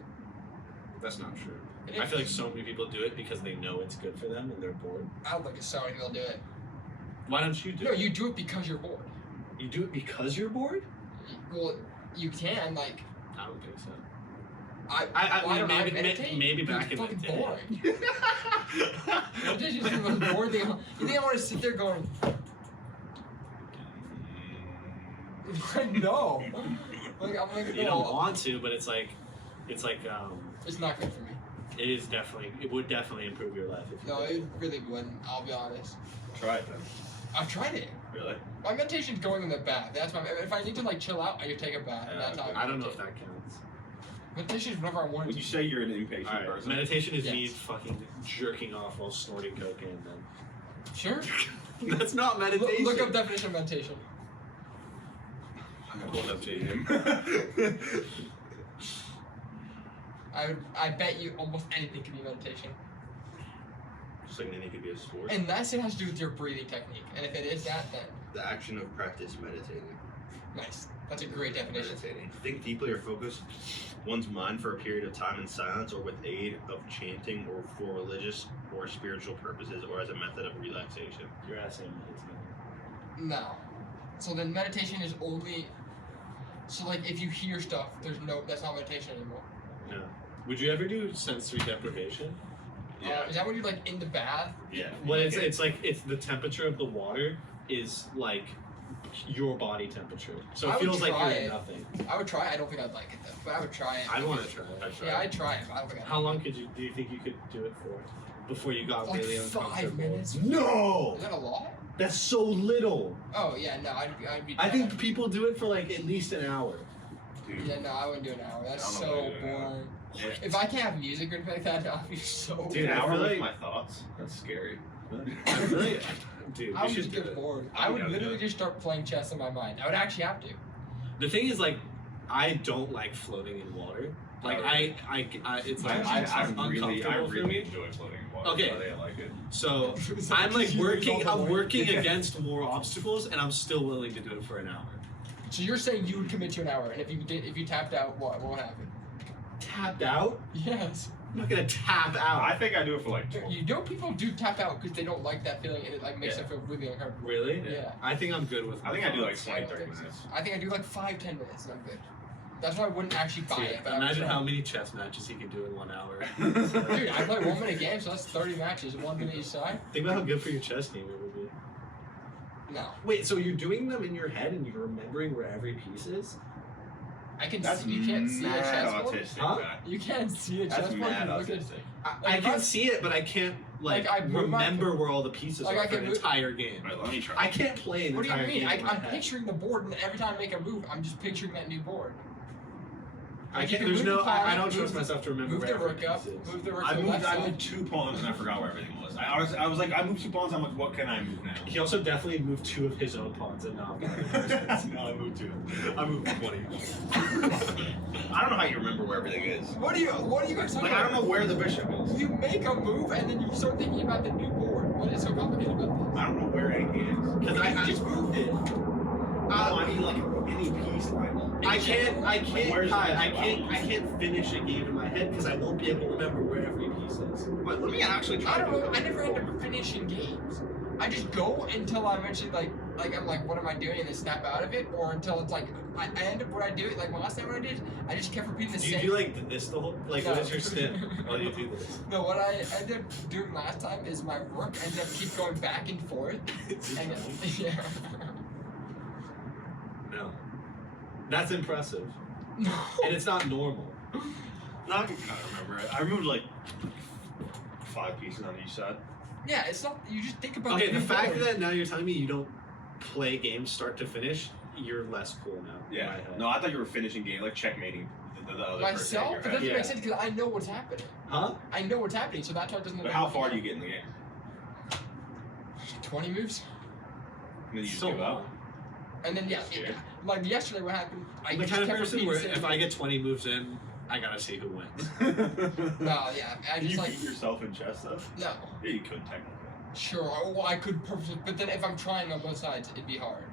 That's not true. It I is. feel like so many people do it because they know it's good for them and they're bored. I don't think it's so many people do it. Why don't you do No, it? you do it because you're bored. You do it because you're bored? Well, you can like. I don't think so. I I don't maybe, meditate? maybe Dude, back it's in the fucking day. boring. Meditation is the most boring thing. You think I want to sit there going? No. Like I'm like You no. don't want to, but it's like It's not good for me. it would definitely improve your life if you No, did. it really wouldn't. I'll be honest. Try it then. I've tried it. Really? My meditation's going in the bath. That's my. If I need to like chill out, I just take a bath. And Yeah, that's how I don't know if meditate. that counts. Meditation is whenever I want Would to. you say you're an impatient Alright, person? meditation is me Yes. fucking jerking off while snorting cocaine Sure. then. That's not meditation. Look up definition of meditation. I'm Pull it up to you. I bet you almost anything can be meditation. Just like anything could be a sport. Unless it has to do with your breathing technique. And if it is that, then The action of practice meditating. nice. That's a great definition. Meditating. Think deeply or focus one's mind for a period of time in silence or with aid of chanting or for religious or spiritual purposes or as a method of relaxation. You're asking meditating. No. So then meditation is only. So like if you hear stuff, that's not meditation anymore. No. Would you ever do sensory deprivation? Is that when you're like in the bath? Yeah. Well, it's like it's the temperature of the water is like your body temperature, so I it would feels like try you're in it. nothing. I would try it. I don't think I'd like it though, but I would try it. I want to try it. Yeah, I'd try it, but I don't think I'd How long do you think you could do it for before you got Like really 5 uncomfortable? minutes. No, Is that a lot? that's so little. Oh yeah, no, I'd be. I think people do it for like at least an hour. Dude. Yeah, no, I wouldn't do an hour. That's I don't so know, yeah. boring. If I can't have music or anything like that, I'd be so. Dude, An I hour feel with like- my thoughts. That's scary. I really, dude, I we would should just do get it. bored. I'm I would down to do literally it. just start playing chess in my mind. I would actually have to. The thing is, like, I don't like floating in water. Like, it's like I it's really uncomfortable for me. enjoy floating in water. Okay. So I think I like it. So I'm like working. I'm working against more obstacles, and I'm still willing to do it for an hour. So you're saying you would commit to an hour, and if you tapped out, what would happen? Tapped out? Yes. I'm not gonna tap out. I think I do it for like 12. You know people do tap out because they don't like that feeling, and it like makes Yeah. them feel really uncomfortable. Really? Yeah. I think I'm good with. I think I do like I 20, don't 30 think so. minutes. I think I do like 5-10 minutes, and I'm good. That's why I wouldn't actually buy Dude, it. But I would imagine try. how many chess matches he could do in 1 hour. Dude, I play 1 minute games, so that's 30 matches, 1 minute each side. Think about how good for your chess game it would be. No. Wait, so you're doing them in your head and you're remembering where every piece is? I can That's see, you can't see a mad chessboard. autistic. Huh? Matt. You can't see a That's chessboard. mad Look at autistic. I if can I- see it, but I can't Like, I move my- remember where all the pieces like, are I for can an move- entire game. Alright, let me try. I can't play an What do you entire mean? game. in my I'm head. picturing the board, and every time I make a move, I'm just picturing that new board. I Like, you can't. can There's move no. the pawn, I don't move trust the- myself to remember Move where the every rook up. piece is. Move the rook I to the moved. left I side. moved 2 pawns and I forgot where everything was. I was like, I moved 2 pawns. I'm like, what can I move now? He also definitely moved 2 of his own pawns and not one of the person's. No, I moved 2. I moved 20. I don't know how you remember where everything is. What are you guys talking Like, I about? don't know where the bishop is. You make a move, and then you start thinking about the new board. What is so complicated about this? I don't know where anything is. Because You just moved it. No, I mean like any piece line. I can't, Where's Kai, the- I can't finish a game in my head because I won't be able to remember where every piece is. Let me actually try I to don't do know. it. I never end up finishing games. I just go until I eventually I'm like, what am I doing, and then snap out of it, or until it's like I end up what I do. Like last time what I did, I just kept repeating the Do you same. do like this the whole? Like, No. what is your stint while you do this? No, what I ended up doing last time is my rook ended up keep going back and forth, and yeah. No. That's impressive. No. And it's not normal. No, I can kind of remember it. I removed like 5 pieces on each side. Yeah, it's not. You just think about. Okay, the new fact board. that now you're telling me you don't play games start to finish, you're less cool now. in my head. No, I thought you were finishing game, like checkmating the other person. myself, in it your doesn't head. Yeah. make sense because I know what's happening. Huh? I know what's happening, so that's why it doesn't. But how far do you get in the game? 20 moves, And then you just So give up? and then yeah, Yeah. like yesterday, what happened? I I'm the just kind of kept person repeating where the same if I move. get 20 moves in, I gotta see who wins. No, yeah, I Can just you like beat yourself in chess though? no. Yeah, you could technically. Sure, well, I could purposely, but then if I'm trying on both sides, it'd be hard.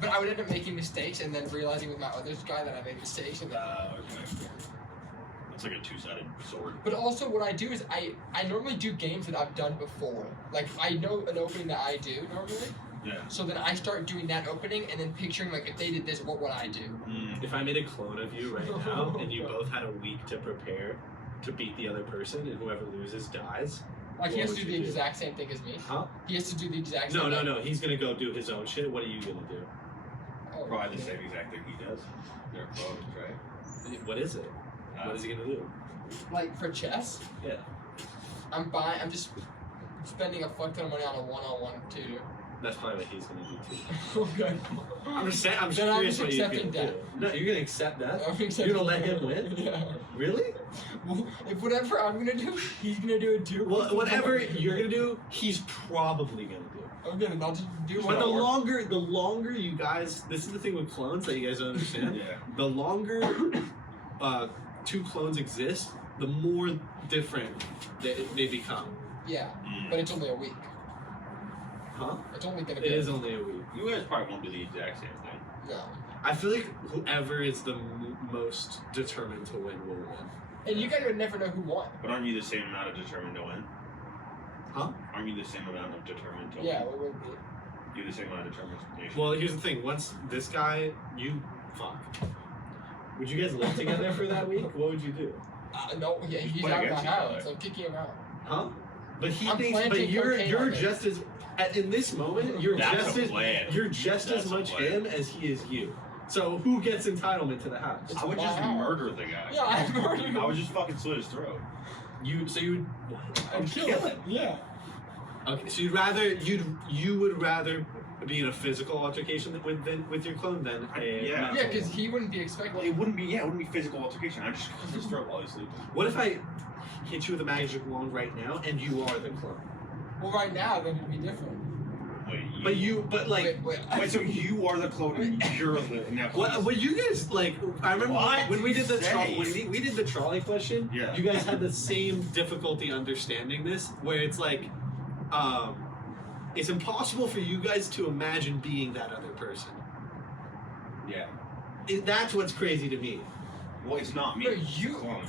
But I would end up making mistakes and then realizing with my other guy that I made mistakes. And then, Okay. It's like a 2-sided sword. but also, what I do is I normally do games that I've done before. Like I know an opening that I do normally, Yeah. so then I start doing that opening and then picturing like if they did this, what would I do? If I made a clone of you right now and you both had a week to prepare to beat the other person and whoever loses dies. Like he What has to would do you the do? exact same thing as me. Huh? He has to do the exact No, same. no, thing. no. He's gonna go do his own shit. What are you gonna do? Oh, Probably the same exact thing he does. They're clones, right? What is it? What is he gonna do? Like for chess, Yeah. I'm just spending a fuck ton of money on a one-on-one tutor. That's probably what he's gonna do too. Okay. I'm just saying. I'm Then I'm curious just what you're gonna accepting do. death. No, you're gonna accept that. I'm You're gonna let him win? Yeah. Really? Well, if whatever I'm gonna do, he's gonna do it too. Well, whatever you're gonna do, he's probably gonna do. Okay, then I'll just do But what the I want. longer you guys, this is the thing with clones that you guys don't understand. Yeah. The longer 2 clones exist, the more different they become. Yeah, but it's only a week. Huh? It's only gonna be. It is only a week. You guys probably won't do the exact same thing. No. I feel like whoever is the most determined to win will win. And you guys would never know who won. But aren't you the same amount of determined to win? Huh? Aren't you the same amount of determined to Yeah, win? we would be. You're the same amount of determination. Well, here's the thing. Once this guy, fuck. Would you guys live together for that week? What would you do? No, yeah, he's play out of my against each house. other. I'm kicking him out. Huh? But he I'm thinks. But planting you're cocaine on it. just as. In this moment, you're That's just a as. plan. You're just That's as a much plan. him as he is you. So who gets entitlement to the house? It's I would just wow. murder the guy. Yeah, I'd murder him. I would just fucking slit his throat. You. So you. I'd kill him. Yeah. Okay. So you would rather be in a physical altercation with your clone than a. Yeah. mental Yeah, because one. he wouldn't be expecting. Well, it wouldn't be physical altercation. I'd just slit his throat while he's sleeping. What if I hit you with a magic wand right now and you are the clone? Well, right now, then it'd be different. But like. Wait, so you are the clone and you're the now. What you guys like? I remember What? when we did the Say. when we did the trolley question. Yeah. You guys had the same difficulty understanding this, where it's like, it's impossible for you guys to imagine being that other person. Yeah. That's what's crazy to me. Well, it's not me. No, it's the you- clone.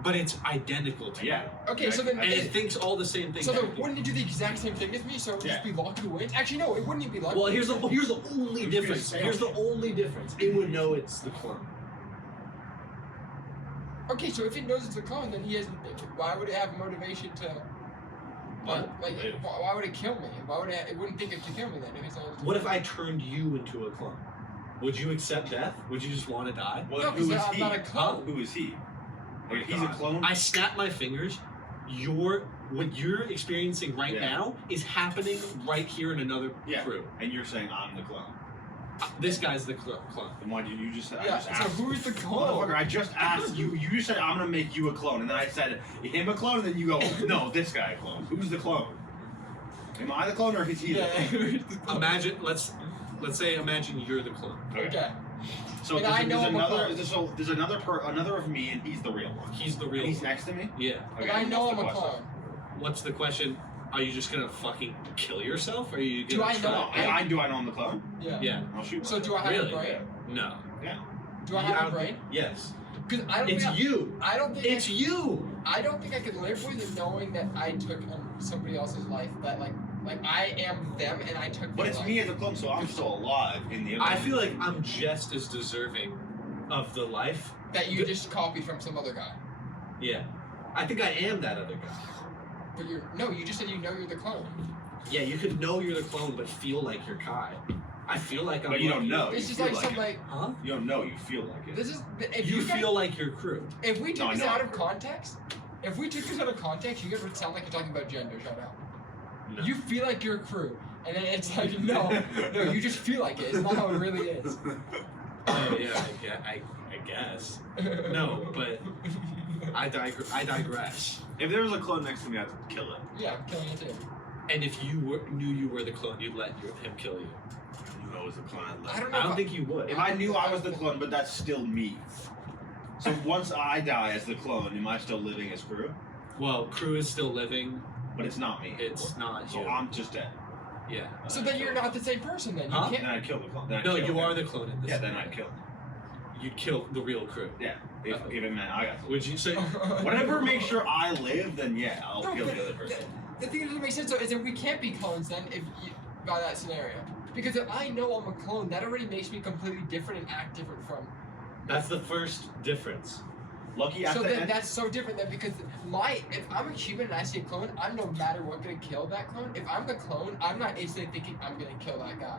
But it's identical to Yeah. you. Okay, so then. And it thinks all the same things. So then, that you wouldn't it do the exact same thing as me? So it would just Yeah. be Lock who wins? Actually, no, it wouldn't even be Lock. Well, here's the only Who's difference. gonna say Here's the only difference. It would know it's the clone. Okay, so if it knows it's a clone, then he has. Why would it have motivation to? Like, Later. why would it kill me? Why would it wouldn't think it to kill me then? If it's not What if I turned you into a clone? Would you accept death? Would you just want to die? Well, No, who 'cause is I'm he? not a clone. Who is he? Like, he's a God. clone. I snap my fingers. What you're experiencing right Yeah. now is happening right here in another Yeah. crew. And you're saying I'm the clone. This guy's the clone. And why did you just? I Yeah, just so asked. who's the Motherfucker, clone? I just asked you. You just said I'm gonna make you a clone, and then I said him a clone, and then you go, no, this guy a clone. Who's the clone? Am I the clone or is he the clone? Imagine, let's imagine you're the clone. Okay. So And there's, I know there's I'm a another. clone. There's another of me, and he's the real one. He's the real And he's one. next to me. Yeah. And I know I'm what's a the clone. What's the question? Are you just gonna fucking kill yourself? Or are you Do gonna I know- try? Do I know I'm the clone? Yeah. Yeah. I'll shoot. So do I have Really? a brain? No. Do I You have a brain? Yes. Because I don't It's think you. I don't think It's you. I don't think I could live with knowing that I took somebody else's life. That like I am them and I took. But their it's life. me as a clone, so I'm still alive in the. I feel like I'm just as deserving of the life. that you just copied from some other guy. Yeah. I think I am that other guy. But you just said you know you're the clone. Yeah, you could know you're the clone, but feel like you're Kai. I feel like I'm. But you don't like know. It's you just feel like some it. like Huh? You don't know. You feel like it. this is if You guys- feel like your crew. if we took No, I this know. out of context. If we took this out of context, you guys would sound like you're talking about gender. Shut up. No. You feel like you're a crew, and then it's like no, you just feel like it. It's not how it really is. Oh yeah, I guess. No, but I digress. If there was a clone next to me, I'd kill it. Yeah, I'm killing it too. And if you knew you were the clone, you'd let him kill you. I knew I was the clone. I'd let I don't it. know. I don't think you would. If I knew I was the clone, but that's still me. So once I die as the clone, am I still living as crew? Well, crew is still living. But it's not me. It's not So you. I'm just dead. Yeah. So then you're not the same person. Then you Huh? Then can't. I'd kill the clone. Then I'd No, kill you him. are the clone in this. Yeah, then I'd kill him. You'd kill the real crew. Yeah. If it meant I got. Would you say? Whatever makes sure I live, then yeah, I'll No, kill but the other person. The thing that doesn't make sense though is that we can't be clones then if you, by that scenario. Because if I know I'm a clone, that already makes me completely different and act different from. That's the first difference. Lucky at So the then end. that's so different then because if I'm a human and I see a clone, I'm no matter what gonna kill that clone. If I'm the clone, I'm not instantly thinking I'm gonna kill that guy.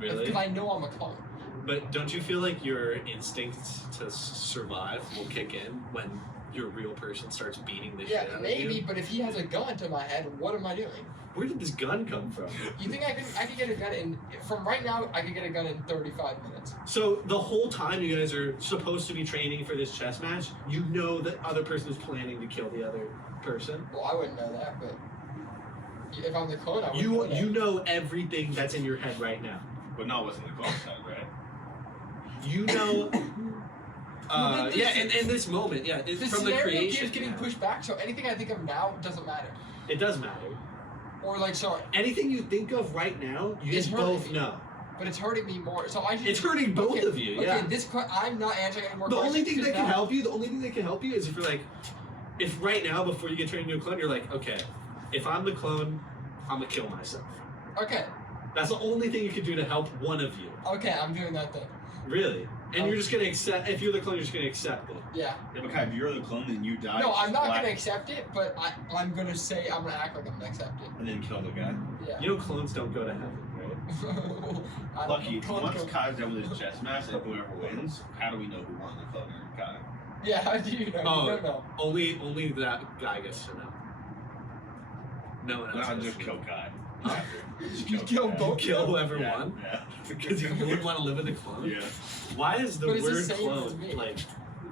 Really? Because I know I'm a clone. But don't you feel like your instincts to survive will kick in when your real person starts beating the Yeah, shit out maybe, of you? but if he has a gun to my head, what am I doing? Where did this gun come from? You think I could get a gun from right now? I could get a gun in 35 minutes. So the whole time you guys are supposed to be training for this chess match, you know that other person is planning to kill the other person. Well, I wouldn't know that, but if I'm the clone, I wouldn't know that. You know everything that's in your head right now. But not what's in the clone side, right? You know. Well, then Yeah, this- in this moment, yeah, it's The from the scenario creation. keeps getting yeah. pushed back, so anything I think of now doesn't matter. It does matter. Or like, so, Anything you think of right now, you It's just hurting both me. know. but it's hurting me more. So I should. It's hurting both okay, of you. Okay, Yeah. I'm not answering any more The only questions. thing that because can now- help you, is if you're like, if right now before you get trained into a clone, you're like, okay, if I'm the clone, I'm gonna kill myself. Okay, That's the only thing you can do to help one of you. okay, I'm doing that then. Really. And you're just gonna accept. If you're the clone, you're just gonna accept it. Yeah. Yeah, but Kai, if you're the clone, then you die. No, I'm not black, gonna accept it, but I'm gonna say I'm gonna act like I'm gonna accept it. And then kill the guy. Yeah. You know, clones don't go to heaven, right? I don't Lucky, know, once clone- Kai's done with his chess match and whoever wins, how do we know who won the clone or Kai? Yeah, how do you know? Oh. You don't know. Only that guy gets to know. No one else. I'll gets just to kill know. Kai. You kill Kai. both? Kill whoever Yeah, won Yeah. because you wouldn't want to live with a clone. Yeah. Why is the But it's the word same clone as me.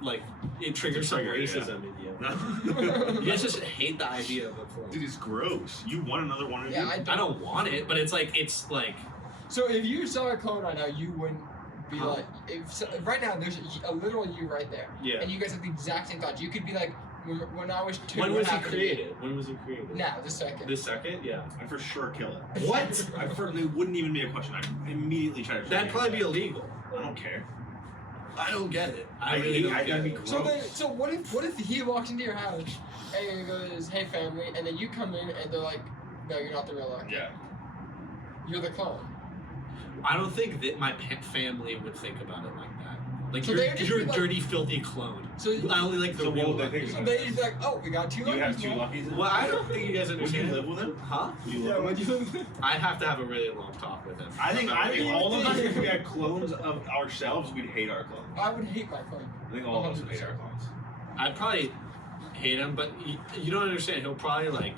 like it triggers some trigger, yeah. racism in you? You guys just hate the idea of a clone. Dude, it's gross. You want another one of Yeah, you? I I don't want it, but it's like So if you saw a clone right now, you wouldn't be Huh? like, right now there's a literal you right there, yeah. and you guys have the exact same thoughts. You could be like, when I was 2. When what was he happened to me? created? When was he created? Now, this second. This second? Yeah. I'd for sure kill it. What? It wouldn't even be a question. I'd immediately try to. That'd probably be illegal. I don't care. I don't get it. I really don't I'd get be it. gross. So what if he walks into your house and he goes, "Hey family," and then you come in and they're like, "No, you're not the real actor. Yeah. You're the clone." I don't think that my family would think about it like that. Like So you're, they would just you're be a like- dirty, filthy clone. So I only like the So real what would they Luckies. think? So they just be like, oh, we got 2 Do you have Luckies 2 now. Luckies? Well, I don't think you guys Would understand. you live with him? Huh? You Yeah, live would with him? you? I'd have to have a really long talk with him. I think you all of us, think? if we had clones of ourselves, we'd hate our clones. I would hate my clone. I think all of us would hate our 100%. clones. I'd probably hate him, but you don't understand. He'll probably like.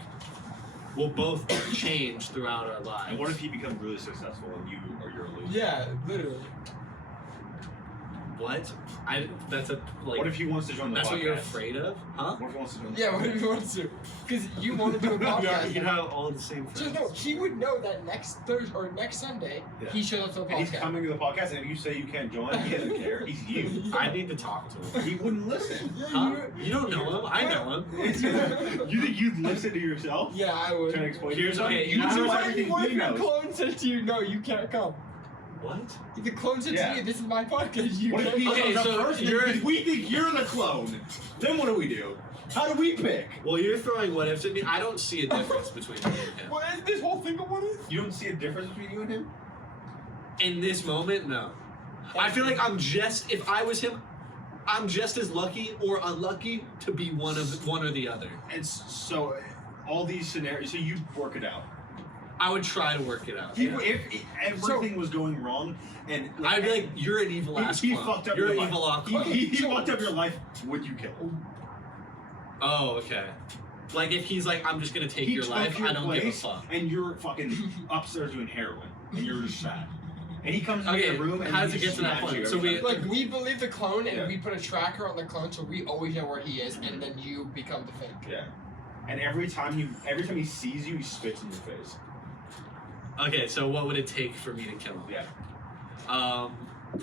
We'll both change throughout our lives. And what if he becomes really successful and you're a loser? Yeah, literally. What? That's a like. What if he wants to join the that's podcast? what you're afraid of, huh? What if he wants to join the Yeah, podcast? what if you want to? Because you want to do a podcast. You have all the same So friends. no, he would know that next Thursday or next Sunday Yeah. he shows up to the And he's podcast. coming to the podcast, and if you say you can't join, he doesn't care. He's you. I need to talk to him. He wouldn't listen. Huh? You don't know him. I know him. You think you'd listen to yourself? Yeah, I would. Trying to explain Here's- yourself? okay, You you know know everything What he if your knows. clone says to you, no, you can't come? What? If the clone says Yeah. to you, this is my podcast, you What if can't he come. Okay, comes so up first and you're- we think you're the clone? Then what do we do? How do we pick? Well, you're throwing what ifs at me. I don't see a difference between me and him. What is this whole thing of what if? You don't see a difference between you and him? In this moment, no. I feel like if I was him, I'm just as lucky or unlucky to be one or the other. And so, all these scenarios, so you work it out. I would try to work it out. If everything was going wrong, and I'd be like, you're an evil ass he clown. fucked up You're your an evil life. ass clown. He fucked up your life. Would you kill him? Oh, okay. Like if he's like, I'm just gonna take He your took life, your I don't give a place, fuck. And you're fucking upstairs doing heroin, and you're just sad. And he comes Okay, into the room and how does he it get to that smacks point? you So every we- time. Like, we believe the clone, and Yeah. we put a tracker on the clone, so we always know where he is, and then you become the fake. Yeah. And every time he sees you, he spits in your face. Okay, so what would it take for me to kill him? Yeah.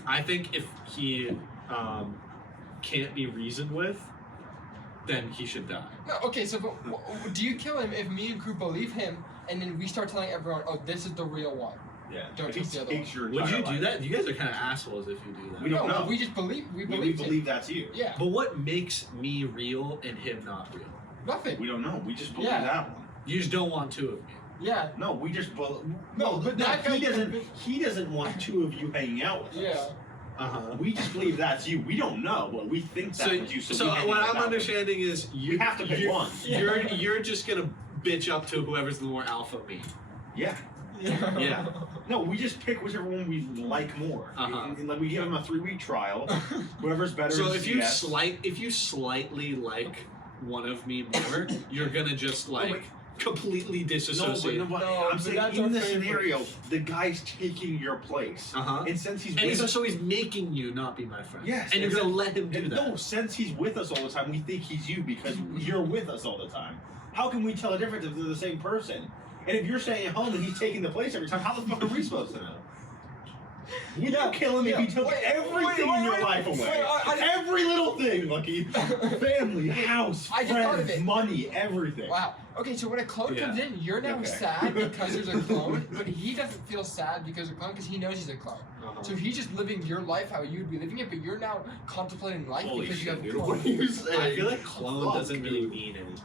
I think if he can't be reasoned with, then he should die. No, okay, so but, do you kill him if me and crew believe him, and then we start telling everyone, oh, this is the real one? Yeah. Don't If he take the other takes your Would entire you do life. that? You guys are kind of assholes if you do that. We don't no, know. we just believe, we We believe believe that's you. Yeah, But what makes me real and him not real? nothing. We don't know. We just believe Yeah. that one. You just don't want two of me. Yeah, No, we just believe. No, but that guy- He doesn't want 2 of you hanging out with us. yeah. Uh-huh. We just believe that's you. We don't know, but we think So, that's you. so we hang what out with I'm that one. understanding is You have to pick you're, one. You're just gonna bitch up to whoever's the more alpha me. Yeah. Yeah. No, we just pick whichever one we like more. Uh-huh. And, like we give them a 3-week trial. Whoever's better. So is if you yes. if you slightly like one of me more, you're gonna just wait. like completely No, disassociate. but No, I'm but saying that's in our this favorite. scenario, the guy's taking your place. Uh-huh. And since he's And with so he's making you not be my friend. Yes, And you're and gonna then- let him do and that. no, since he's with us all the time, we think he's you because you're with us all the time. How can we tell the difference if they're the same person? And if you're staying at home and he's taking the place every time, how the fuck are we supposed to know? Would Yeah, you kill him if yeah. he took Wait, everything wait, in your wait, life wait, away? Every little thing, Lucky. Family, house, I just thought of friends, it. money, everything. Wow. Okay, so when a clone Yeah. comes in, you're now Okay. sad because there's a clone, but he doesn't feel sad because of a clone because he knows he's a clone. Uh-huh. So he's just living your life how you'd be living it, but you're now contemplating life Holy because you shit, have a dude. clone. What are you saying? I feel like clone Fuck, doesn't really dude. mean anything.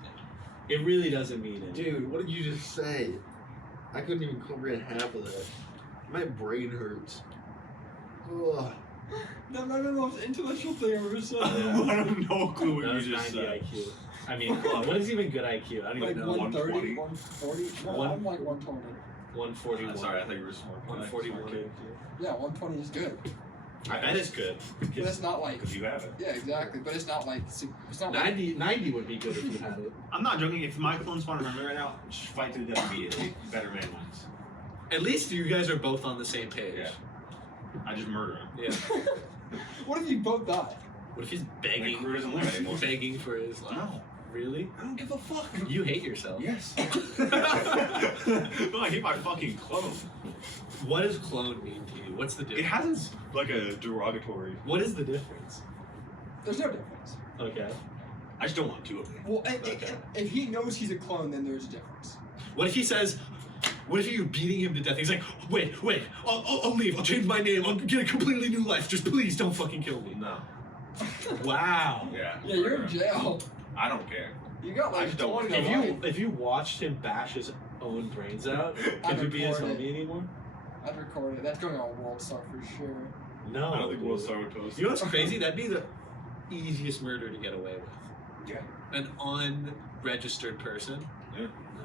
It really doesn't mean anything. Dude, what did you just say? I couldn't even comprehend half of that. My brain hurts. Ugh. That's not the most intellectual thing I've ever said. I have no clue what That you was just 90 said. IQ. I mean, what is even good IQ? I don't Like even know. 130, 120. 140. No, One- I'm like 120. 141. Sorry, I thought you were smart. 141. Yeah, 120 is good. I bet it's good. But it's not like. Because you have it. Yeah, exactly. But it's not like. It's not like. 90 would be good if you had it. I'm not joking. If my clone's spawning around me right now, just fight to the death immediately. Better man wins. At least you guys are both on the same page. Yeah. I just murder him. Yeah. What if you both die? What if he's My begging? crew doesn't live anymore. Begging for his life. No. Really? I don't give a fuck. You hate yourself. Yes. No, I hate my fucking clone. What does clone mean to you? What's the It difference? hasn't like a derogatory. What is the difference? There's no difference. Okay. I just don't want 2 of them. Well, Okay. if he knows he's a clone, then there's a difference. What if he says, what if you're beating him to death? He's like, wait, I'll leave. I'll change my name. I'll get a completely new life. Just please don't fucking kill me. No. Wow. Yeah. Yeah, you're murder in him. jail. I don't care. You got I like just don't 20 want to life. If you watched him bash his own brains out, could I'd you be his record it. homie anymore? I'd record it. That's going on World Star for sure. No. I don't think World Star would post. You know what's crazy? That'd be the easiest murder to get away with. Yeah. An unregistered person.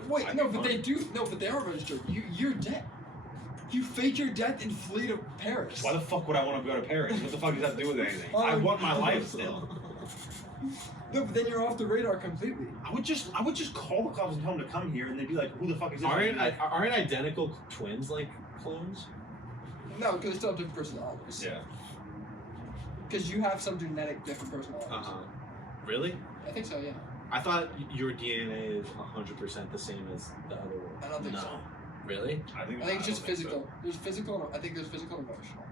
Wait, I'd no, be but fine. they do. No, but they are registered. You're dead. You fake your death and flee to Paris. Why the fuck would I want to go to Paris? What the fuck does that have to do with anything? I want my life still. No, but then you're off the radar completely. I would just call the cops and tell them to come here, and they'd be like, "Who the fuck is this?" Aren't identical twins like clones? No, because they still have different personalities. Yeah. Because you have some genetic different personalities. Really? I think so, yeah. I thought your DNA is 100% the same as the other one. I don't think so. Really? I think it's just physical. There's physical. I think there's physical and emotional.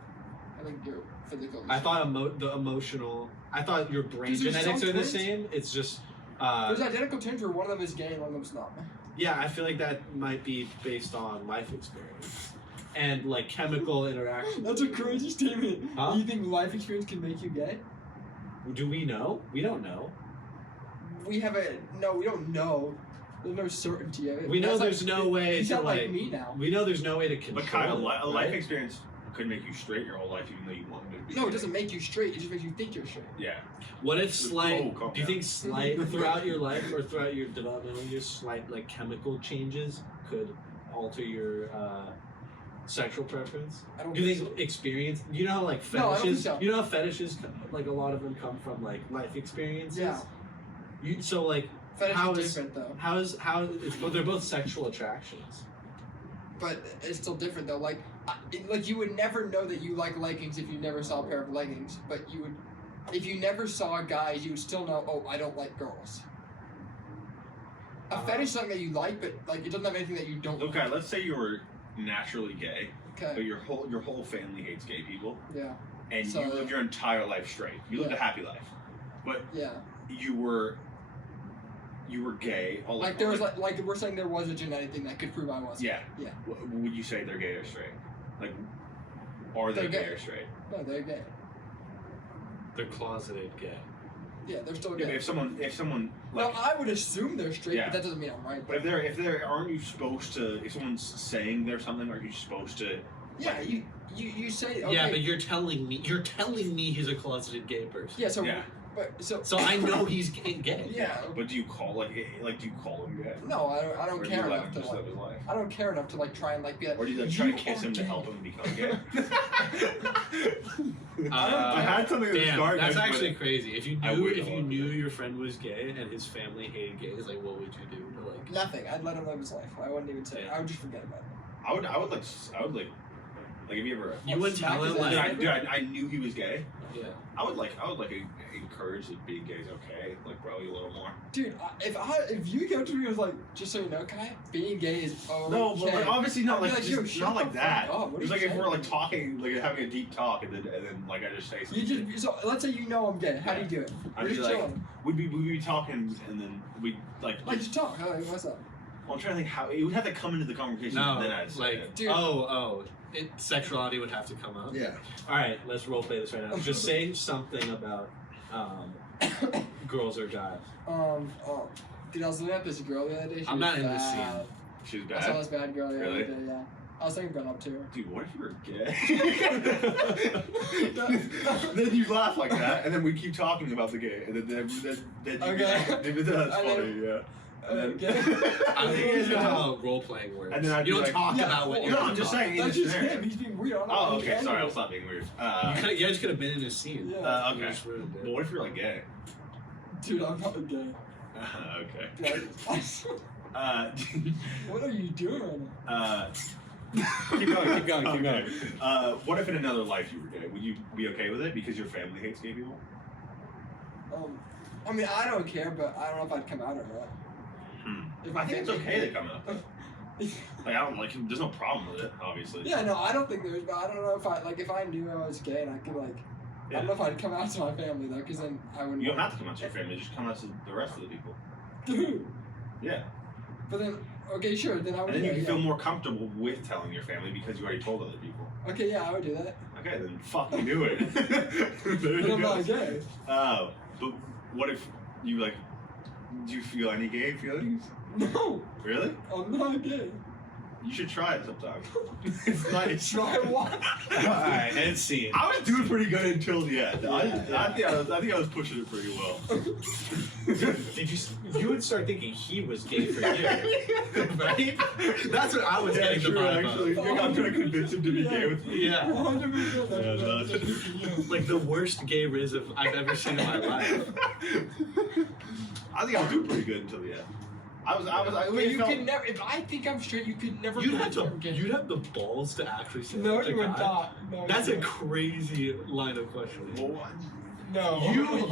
I think you're physical. I thought the emotional. I thought your brain Dude, there's genetics some are the twins- same. It's just. There's identical twins where one of them is gay and one of them is not. Yeah, I feel like that might be based on life experience and like chemical interaction. That's a crazy statement. Huh? You think life experience can make you gay? Do we know? We don't know. We don't know. There's no certainty of it. We know That's there's no way You to sound like like. me now. We know there's no way to control. But Kyle, it, a life right? experience could make you straight your whole life, even though you wanted to be. No, it doesn't make you straight. It just makes you think you're straight. Yeah. What if slight? Oh, calm do you down. think slight throughout your life or throughout your developmental years, slight like chemical changes could alter your sexual preference? I don't Do you think think experience? You know how like No, I don't think fetishes? so. You know how fetishes like a lot of them come from like life experiences. Yeah. So like Fetish how is is- different though. well, they're both sexual attractions. But it's still different though. Like you would never know that you like leggings if you never saw a pair of leggings. But you would, if you never saw guys, you would still know. Oh, I don't like girls. A fetish is something that you like, but like it doesn't have anything that you don't. Okay, let's say you were naturally gay, but Okay. your whole family hates gay people, Yeah. and So- you lived your entire life straight. You lived a Yeah. happy life, but Yeah. you were gay. Like there was like we're saying there was a genetic thing that could prove I was. Yeah. Yeah. Would you say they're gay or straight? Like, are they They're gay gay. or straight? No, they're gay. They're closeted gay. Yeah, they're still Yeah, gay. but if someone Well, like, I would assume they're straight, Yeah. but that doesn't mean I'm right. but if they're aren't you supposed to? If someone's saying there's something, are you supposed to? Yeah, you say okay. Yeah, but you're telling me he's a closeted gay person. Yeah, so Yeah. but So I know he's gay. yeah. But do you call do you call him gay? No, I don't Or do care you let enough him to just like. live his life? I don't care enough to like try and like be like. Or do you like try to "You kiss are him to gay." help him become gay? I had something that was damn, dark, that's but actually crazy. If you I knew wouldn't want your friend was gay and his family hated gays, like what would you do to like? Nothing. I'd let him live his life. I wouldn't even say. Yeah. I would just forget about it. I would like if you ever You wouldn't smack tell his him ass. like, I knew he was gay. yeah. I would encourage that being gay is okay, like probably a little more. Dude, if you came to me and was like, just so you know, Kai, being gay is okay. No, but like, obviously not I'd be like, like, yo, just, shut not the like that. fuck up. What It's are like you if we're like saying? talking, like having a deep talk, and then like I just say something. You just so let's say you know I'm gay. How do you do it? I'd We're be just like, chilling. we'd be talking, and then we'd like. Like just talk. Like, what's up? Well, I'm trying to think how it would have to come into the conversation, No, and then I'd say like it. Dude. sexuality would have to come up. Yeah. All right, let's role play this right now. Just say something about girls or guys. Dude, I was looking at this girl the other day. She I'm was not in this bad. She was I saw bad. this bad girl the Really? other day. Yeah. I was thinking of going up to her. Dude, what if you were gay? Then you laugh like that, and then we keep talking about the gay, and then you, Okay. that's And funny, then- yeah. And then, Okay. I don't think you guys know how role playing works. And then I'd you be don't like, talk yeah, about what well, you're no, I'm just saying in That's this just scenario. him. He's being weird. I'm Oh, not okay. being Sorry, I angry. was not being weird. You guys could have been in his scene. Yeah. Okay. You just ruined it. But what if you're like gay? Dude, I'm not gay. Okay. Dude, what are you doing right now? Keep going. Okay. What if in another life you were gay? Would you be okay with it because your family hates gay people? I mean, I don't care, but I don't know if I'd come out or not. If I think it's family- okay to come out. Like I don't like. There's no problem with it, obviously. Yeah, no, I don't think there's, but I don't know if if I knew I was gay and I could like, I don't know if I'd come out to my family though, because then I wouldn't. You don't have to come out to your family. Just come out to the rest of the people. Dude. Yeah. But then, okay, sure, then I would. And then do you can that, feel more comfortable with telling your family because you already told other people. yeah. Okay, yeah, I would do that. Okay, then fucking do it. There But you I'm go. not gay. Oh, but what if you like? Do you feel any gay feelings? No, Really? I'm not gay. You should try it sometime. It's nice. Try what? Alright, and scene. I was doing pretty good until the end. I Yeah. think I was pushing it pretty well. Did you would start thinking he was gay for you, right? That's what I was Yeah, getting the true, vibe actually. of. I'm trying to convince him to be gay with me. Yeah. 100%. Yeah, no, it's- Like the worst gay riz I've ever seen in my life. I think I was doing pretty good until the end. I But you felt- can never. If I think I'm straight, you could never. You'd prove have I'm gay. you'd have the balls to actually say No, that to you would God. not. No, That's you a would. crazy line of questioning. Well, what? No.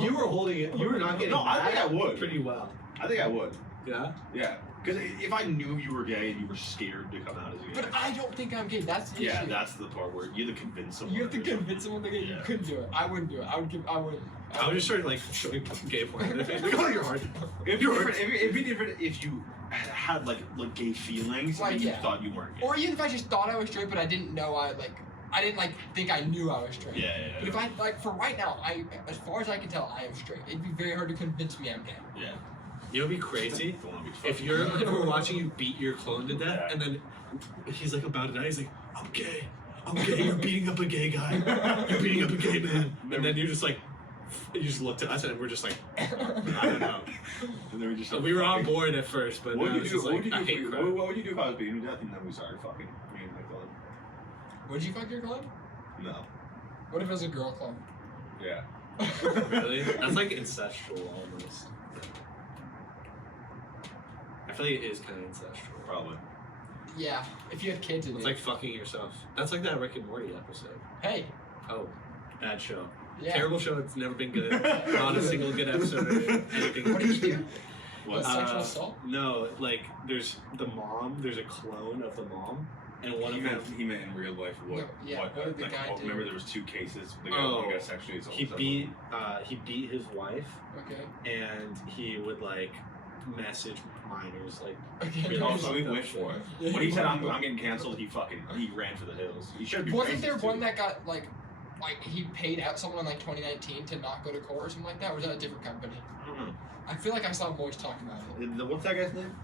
You were holding it. You were not getting. No, I think mad I would. pretty well. I think I would. Yeah. Yeah. Because if I knew you were gay and you were scared to come out as gay. But I don't think I'm gay. That's the Yeah, issue. that's the part where you have to convince someone. You have to or something. convince someone that you Yeah. couldn't do it. I wouldn't do it. I would. I would just start like showing gay porn in their face. Like, oh, you're hard. It'd be different. It'd be different if you had like gay feelings Like, and you yeah. thought you weren't gay. Or even if I just thought I was straight, but I didn't know I didn't think I knew I was straight. Yeah. But if I for right now, as far as I can tell, I am straight. It'd be very hard to convince me I'm gay. Yeah. You know what'd be crazy? Don't wanna be If fucking- we're watching you beat your clone to death, Yeah. and then he's like about to die, he's like, I'm gay. You're beating up a gay guy. You're beating up a gay man. And then you're just like, you just looked at us and we're just like, I don't know. And then we just We were on board at first, but What now would it's you do? just What like, would I you hate do? crime. What would you do if I was beating you to death and then we started fucking? Me and my clone. Would you fuck your clone? No. What if it was a girl clone? Yeah. Really? That's like incestual almost. I feel like it is kind of incestual. Probably. Yeah. If you had kids, It's like fucking yourself. That's like that Rick and Morty episode. hey. Oh, bad show. Yeah. Terrible show. It's never been good. Not a single good episode or anything. What did you do? What? Sexual assault? No, like there's the mom. There's a clone of the mom, and one He of them. meant in real life what? No, yeah, what did the like, guy do? remember there was two cases. The guy Oh, one got sexually assaulted. He beat his wife, Okay. and he would like message minors like. Okay. Really? Oh, so he went for it. Yeah, When he said went I'm for it. getting canceled, he ran for the hills. He should be. Wasn't there racist, one too. that got like he paid out someone in like 2019 to not go to court or something like that? Or was that a different company? I don't know. I feel like I saw boys talking about it. What's that guy's name?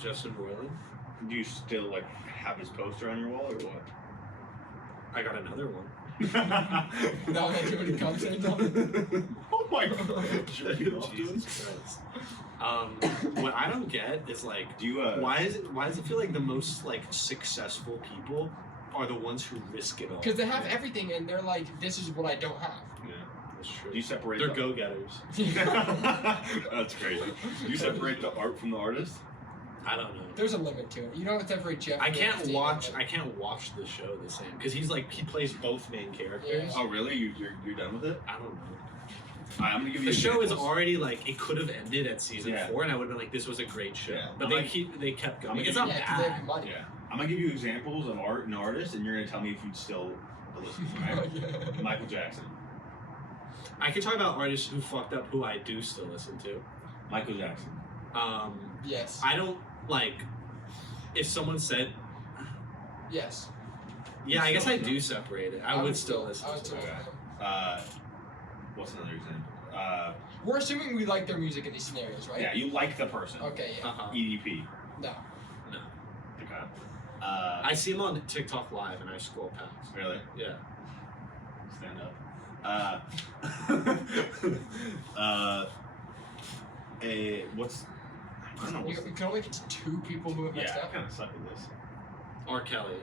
Justin Roiland. Do you still like have his poster on your wall or what? I got another one. No, that's when he comes in. Oh my god. Jesus Christ. What I don't get is like, Do you why does it feel like the most like successful people are the ones who risk it all? Because they have everything and they're like, this is what I don't have. Yeah. That's true. Do you separate They're the- go-getters. That's crazy. Do you separate the art from the artist? I don't know. There's a limit to it. You don't separate Jeff. I can't watch the show the same because he plays both main characters. Yeah. Oh really? You're done with it? I don't know. Alright, I'm gonna give you The show is examples. already like it could have ended at season Yeah. 4, and I would have been like, this was a great show. Yeah. But I'm they kept going. I'm It's gonna not Yeah, because they bad. have money. Yeah. I'm gonna give you examples of art and artists, and you're gonna tell me if you'd still listen. Right? Michael Jackson. I can talk about artists who fucked up who I do still listen to. Michael Jackson. Yes. I don't like if someone said, Yes. yeah, I guess I do separate it. I would still listen I would to still it. listen to them. What's another example? We're assuming we like their music in these scenarios, right? Yeah, you like the person. Okay, yeah. Uh-huh. EDP. No. No. Okay. I see him on TikTok live and I scroll past. Really? Yeah. Stand up. What's? I don't know. We can only get to 2 people who have messed Yeah, I up. kind of suck at this. R. Kelly.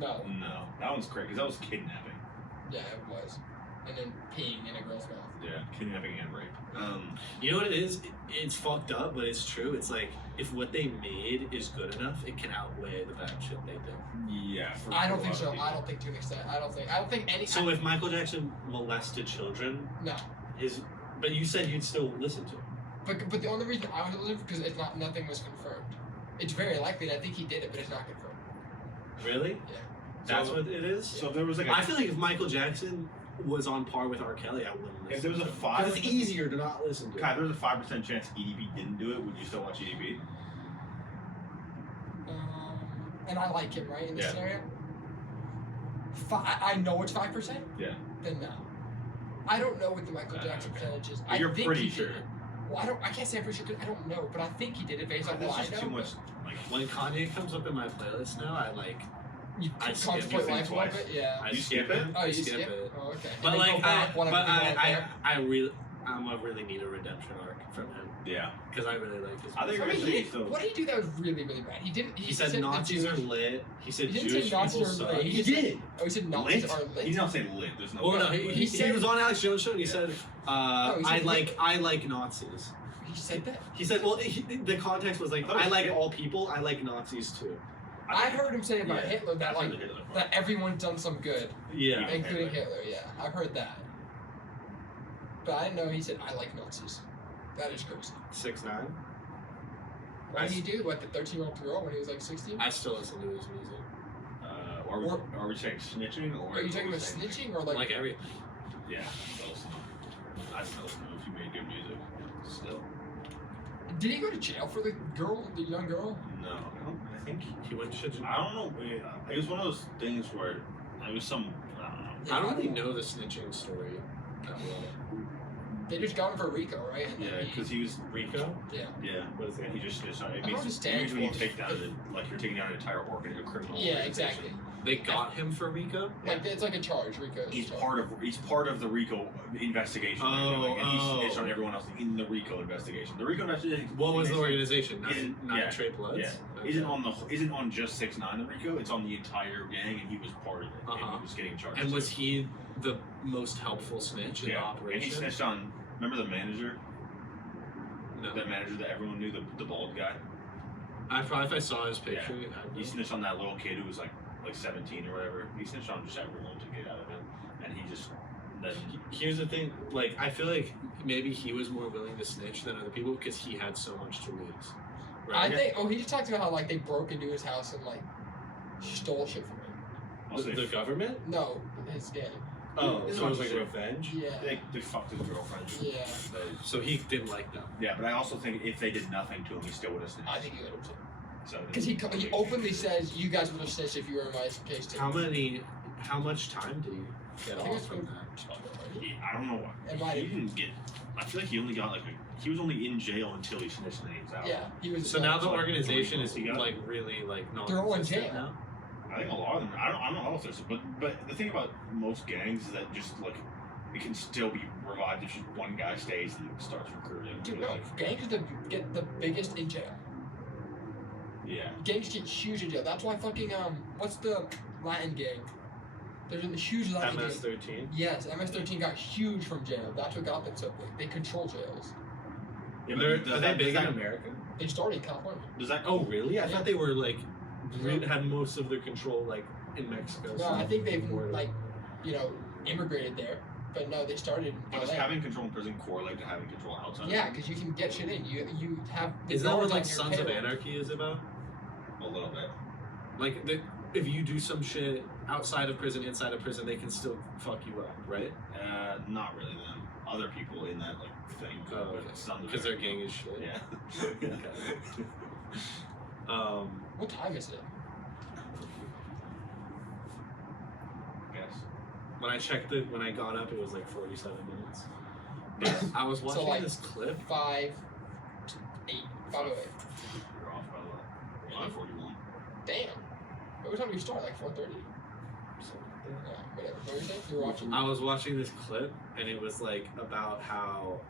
No. No, that one's crazy because that was kidnapping. Yeah, it was. And then peeing in a girl's mouth. Yeah, kidnapping and rape. You know what it is? It's fucked up, but it's true. It's like if what they made is good enough, it can outweigh the bad shit they did. Yeah. I don't think so. I don't think to an extent. I don't think any. So if Michael Jackson molested children, No. but you said you'd still listen to him. But the only reason I was listening because it's not nothing was confirmed. It's very likely that I think he did it, but it's not confirmed. Really? Yeah. That's So- what it is? So there was like I feel like if Michael Jackson was on par with R. Kelly, I wouldn't listen If there was a to him. 5 'Cause it's easier to not listen to. Kai, there was a 5% chance EDP didn't do it. Would you still watch EDP? And I like him, right, in this Yeah. scenario? I know it's 5%? Yeah. Then no. I don't know what the Michael Jackson okay. percentage is. But I you're think pretty he did sure. it. Well, I can't say I'm pretty sure 'cause I don't know, but I think he did it based on That's what I just know. too much. Like, When Kanye comes up in my playlist now, I like You I skip contemplate it life a little twice. bit, yeah. I You skip it? Oh, I you skip skip? it. Oh, okay. But And then like go back whenever people are there. I'm a really need a redemption arc from him yeah. because I really like his. I think I you're mean, gonna he say did, so. what did he do that was really, really bad? He didn't. He said the Nazis are Jewish- lit. He said He didn't Jewish say Nazis people are suck. lit. He did. Oh, he said Nazis Lit? are He lit. did not say lit. There's no. Oh no, lit. he said- was on Alex Jones show and he said, he I said like Nazis. He said that. He said, well, the context was like, Oh, I like shit. all people. I like Nazis too. I heard him say about Yeah, Hitler that that's like the Hitler part. that everyone's done some good, Yeah. including Hitler. Yeah, I've heard that. But I didn't know he said I like Nazis. That is crazy. 6ix9ine. What did he do? What, the 13-year-old girl when he was like 16? I still listen to his music. Are we saying snitching or? Are you talking we about saying- snitching or Like everything. Yeah. I still listen to him if he made good music. Still. Did he go to jail for the girl, the young girl? No, I don't. I think He went to. I don't know. It was one of those things where it was some. I don't know. I don't really know the snitching story that well. They just got him for Rico, right? And then Yeah, because he was. Rico? Yeah. Yeah. What is it? And he just snitched on it. I don't understand Usually when you for- take down you're taking down an entire a criminal. Yeah, organization. exactly. They got him for Rico? Like it's like a charge, Rico. He's part of the RICO investigation. Oh, and he oh. snitched on everyone else in the RICO investigation. The RICO investigation. What was the organization? Isn't- Not yeah, Trey Bloods? Yeah, Okay. isn't on just 6ix9ine the RICO. It's on the entire gang, and he was part of it. And Uh-huh. he was getting charged. And was too. he the most helpful snitch in the Yeah, operation? and he snitched on. Remember the manager? No. That manager that everyone knew, the bald guy. I probably if I saw his picture. Yeah. I'd He know. snitched on that little kid who was like 17 or whatever. He snitched on just everyone to get out of it, and he just then. Here's the thing, like I feel like maybe he was more willing to snitch than other people because he had so much to lose. I Right? think. Oh, he just talked about how like they broke into his house and like stole shit from him. Also, The government? No, his gang. Oh, It's so it was not like shit. revenge. Yeah. they fucked his girlfriend. Yeah. So he didn't like them. Yeah, but I also think if they did nothing to him, he still would have snitched. I think he would have too. So Because he openly says, "You guys would have snitched if you were in my case too." How much time did he get I think off it's from been- I don't know why. It might He have- didn't get. I feel like he only got he was only in jail until he snitched and then he was out. Yeah, he was. So now the So, organization is he got- like really like not. They're all in jail. now. I think a lot of them. I don't know if there's, but the thing about most gangs is that just like it can still be revived if just one guy stays and starts recruiting. Dude, no, gangs get the biggest in jail. Yeah. Gangs get huge in jail. That's why fucking what's the Latin gang? There's a huge Latin gang. MS-13. Yes, MS-13 got huge from jail. That's what got them so big. They control jails. Yeah, They're- does are that- they big does in that- America? They started in California. Does that? Oh really? I Yeah. thought they were like had most of their control like in Mexico. No, I think they've More- like, immigrated there. But no, they started in But does LA. having control in prison correlate to having control outside? Yeah, because you can get shit in. You have. the Is that what guards on like your Sons of payroll. Anarchy is about? A little bit. Like if you do some shit outside of prison, inside of prison, they can still fuck you up, right? Not really them. Other people in that thing. Oh, but some of because their them- gang is shit. Yeah. What time is it? Yes. When I got up, it was like 47 minutes. Yes. I was watching like- this clip. 5, 8, 5:08. You're off by the Really? 5:41. Damn. What time do you start? Like 4:30. Yeah, whatever. What were you saying? You were watching. I was watching this clip, and it was like about how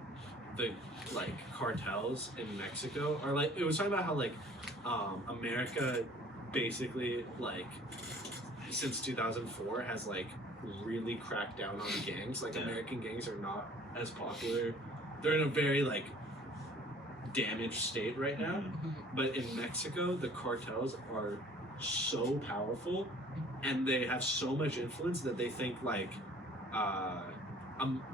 the like cartels in Mexico are like. It was talking about how like America basically like since 2004 has like really cracked down on gangs. Like Yeah. American gangs are not as popular. They're in a very like damaged state right now. Mhm. But in Mexico, the cartels are so powerful, and they have so much influence that they think like,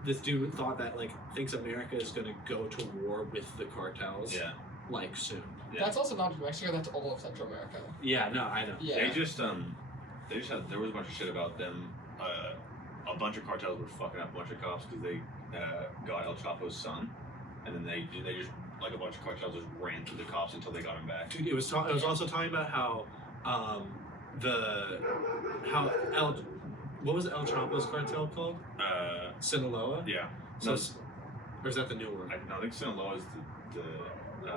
this dude thought that like thinks America is gonna go to war with the cartels, Yeah. like soon. Yeah. That's also not just Mexico. That's all of Central America. Yeah, no, I know. Yeah. They just had there was a bunch of shit about them. A bunch of cartels were fucking up a bunch of cops because they got El Chapo's son, and then they just like a bunch of cartels just ran through the cops until they got him back. Dude, it was also talking about how what was El Chapo's cartel called? Sinaloa. Yeah. So No, Or is that the new one? I think Sinaloa is the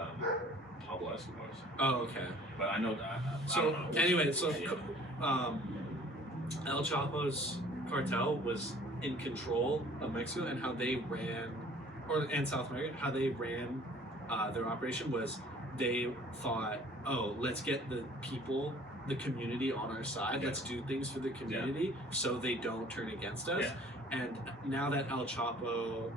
Pablo Escobar's. Oh, okay. But I know that. I So don't know. anyway, so Yeah. El Chapo's cartel was in control of Mexico, and how they ran, and South America, how they ran their operation was they thought, oh, let's get the people, the community on our side. Yeah. Let's do things for the community so they don't turn against us. Yeah. And now that El Chapo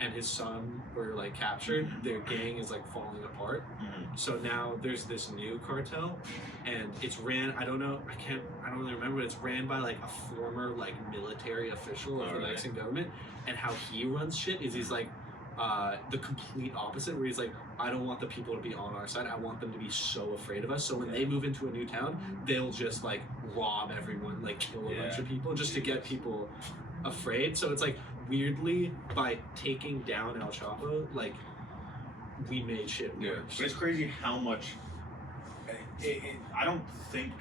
and his son were like captured, their gang is like falling apart. Mhm. So now there's this new cartel, and it's ran. I don't really remember, but it's ran by like a former like military official of the Alright. Mexican government. And how he runs shit is he's like the complete opposite, where he's like, I don't want the people to be on our side. I want them to be so afraid of us. So when they move into a new town, they'll just like rob everyone, like kill a bunch of people, just to get people afraid. So it's like weirdly, by taking down El Chapo, like we made shit Yeah, worse. but it's crazy how much. I don't think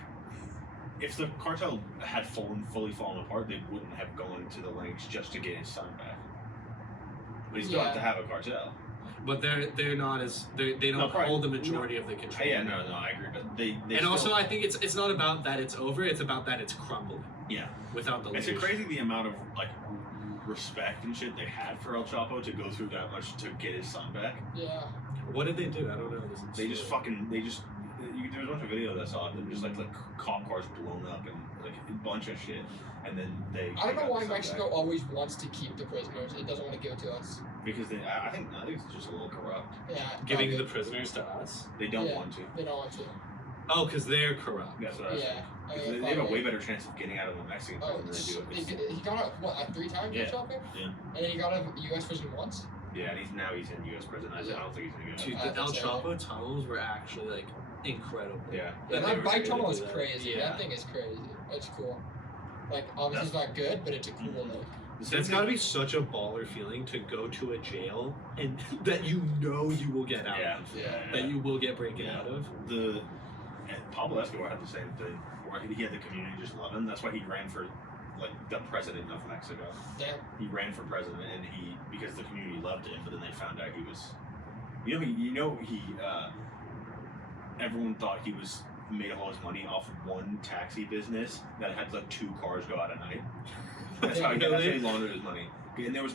if the cartel had fully fallen apart, they wouldn't have gone to the lengths just to get his son back. But he still have to have a cartel. But they're not as they don't probably- hold the majority of the control. Yeah, no, I agree. But they And still, also, I think it's not about that it's over. It's about that it's crumbling yeah, without the it's leadership. crazy the amount of like respect and shit they had for El Chapo to go through that much to get his son back. Yeah. What did they do? I don't know. There was a bunch of videos I saw of them just like cop cars blown up and like a bunch of shit, and then they. I don't know got why the son Mexico back. always wants to keep the prisoners. It doesn't want to give it to us. Because I think it's just a little corrupt. Yeah. Giving the probably. prisoners to us. They don't Yeah. want to. They don't want to. Oh, because they're corrupt. That's what I was Yeah. saying. I 'Cause mean, they have a probably. way better chance of getting out of a Mexican Oh, prison than they do. he got out what, like 3 times? Yeah. Yeah. Shopping? Yeah. And then he got out of U.S. prison once. Yeah, and he's in U.S. prison. I don't think he's gonna Dude, go. the El that's Chapo tunnels were actually like incredible. Yeah. Yeah, That they that were bike able to tunnel do is that. crazy. Yeah. That thing is crazy. It's cool. Like, obviously it's not good, but it's a cool look. That's got to be such a baller feeling to go to a jail and that you know you will get out Yeah. of. Yeah. That you will get breaking Yeah. out of. And Pablo Escobar had the same thing. Where he had the community just love him. That's why he ran for like the president of Mexico. Damn. He ran for president, and because the community loved him, but then they found out he was. Everyone thought he made all his money off one taxi business that had like 2 cars go out at night. That's how he laundered his money. And there was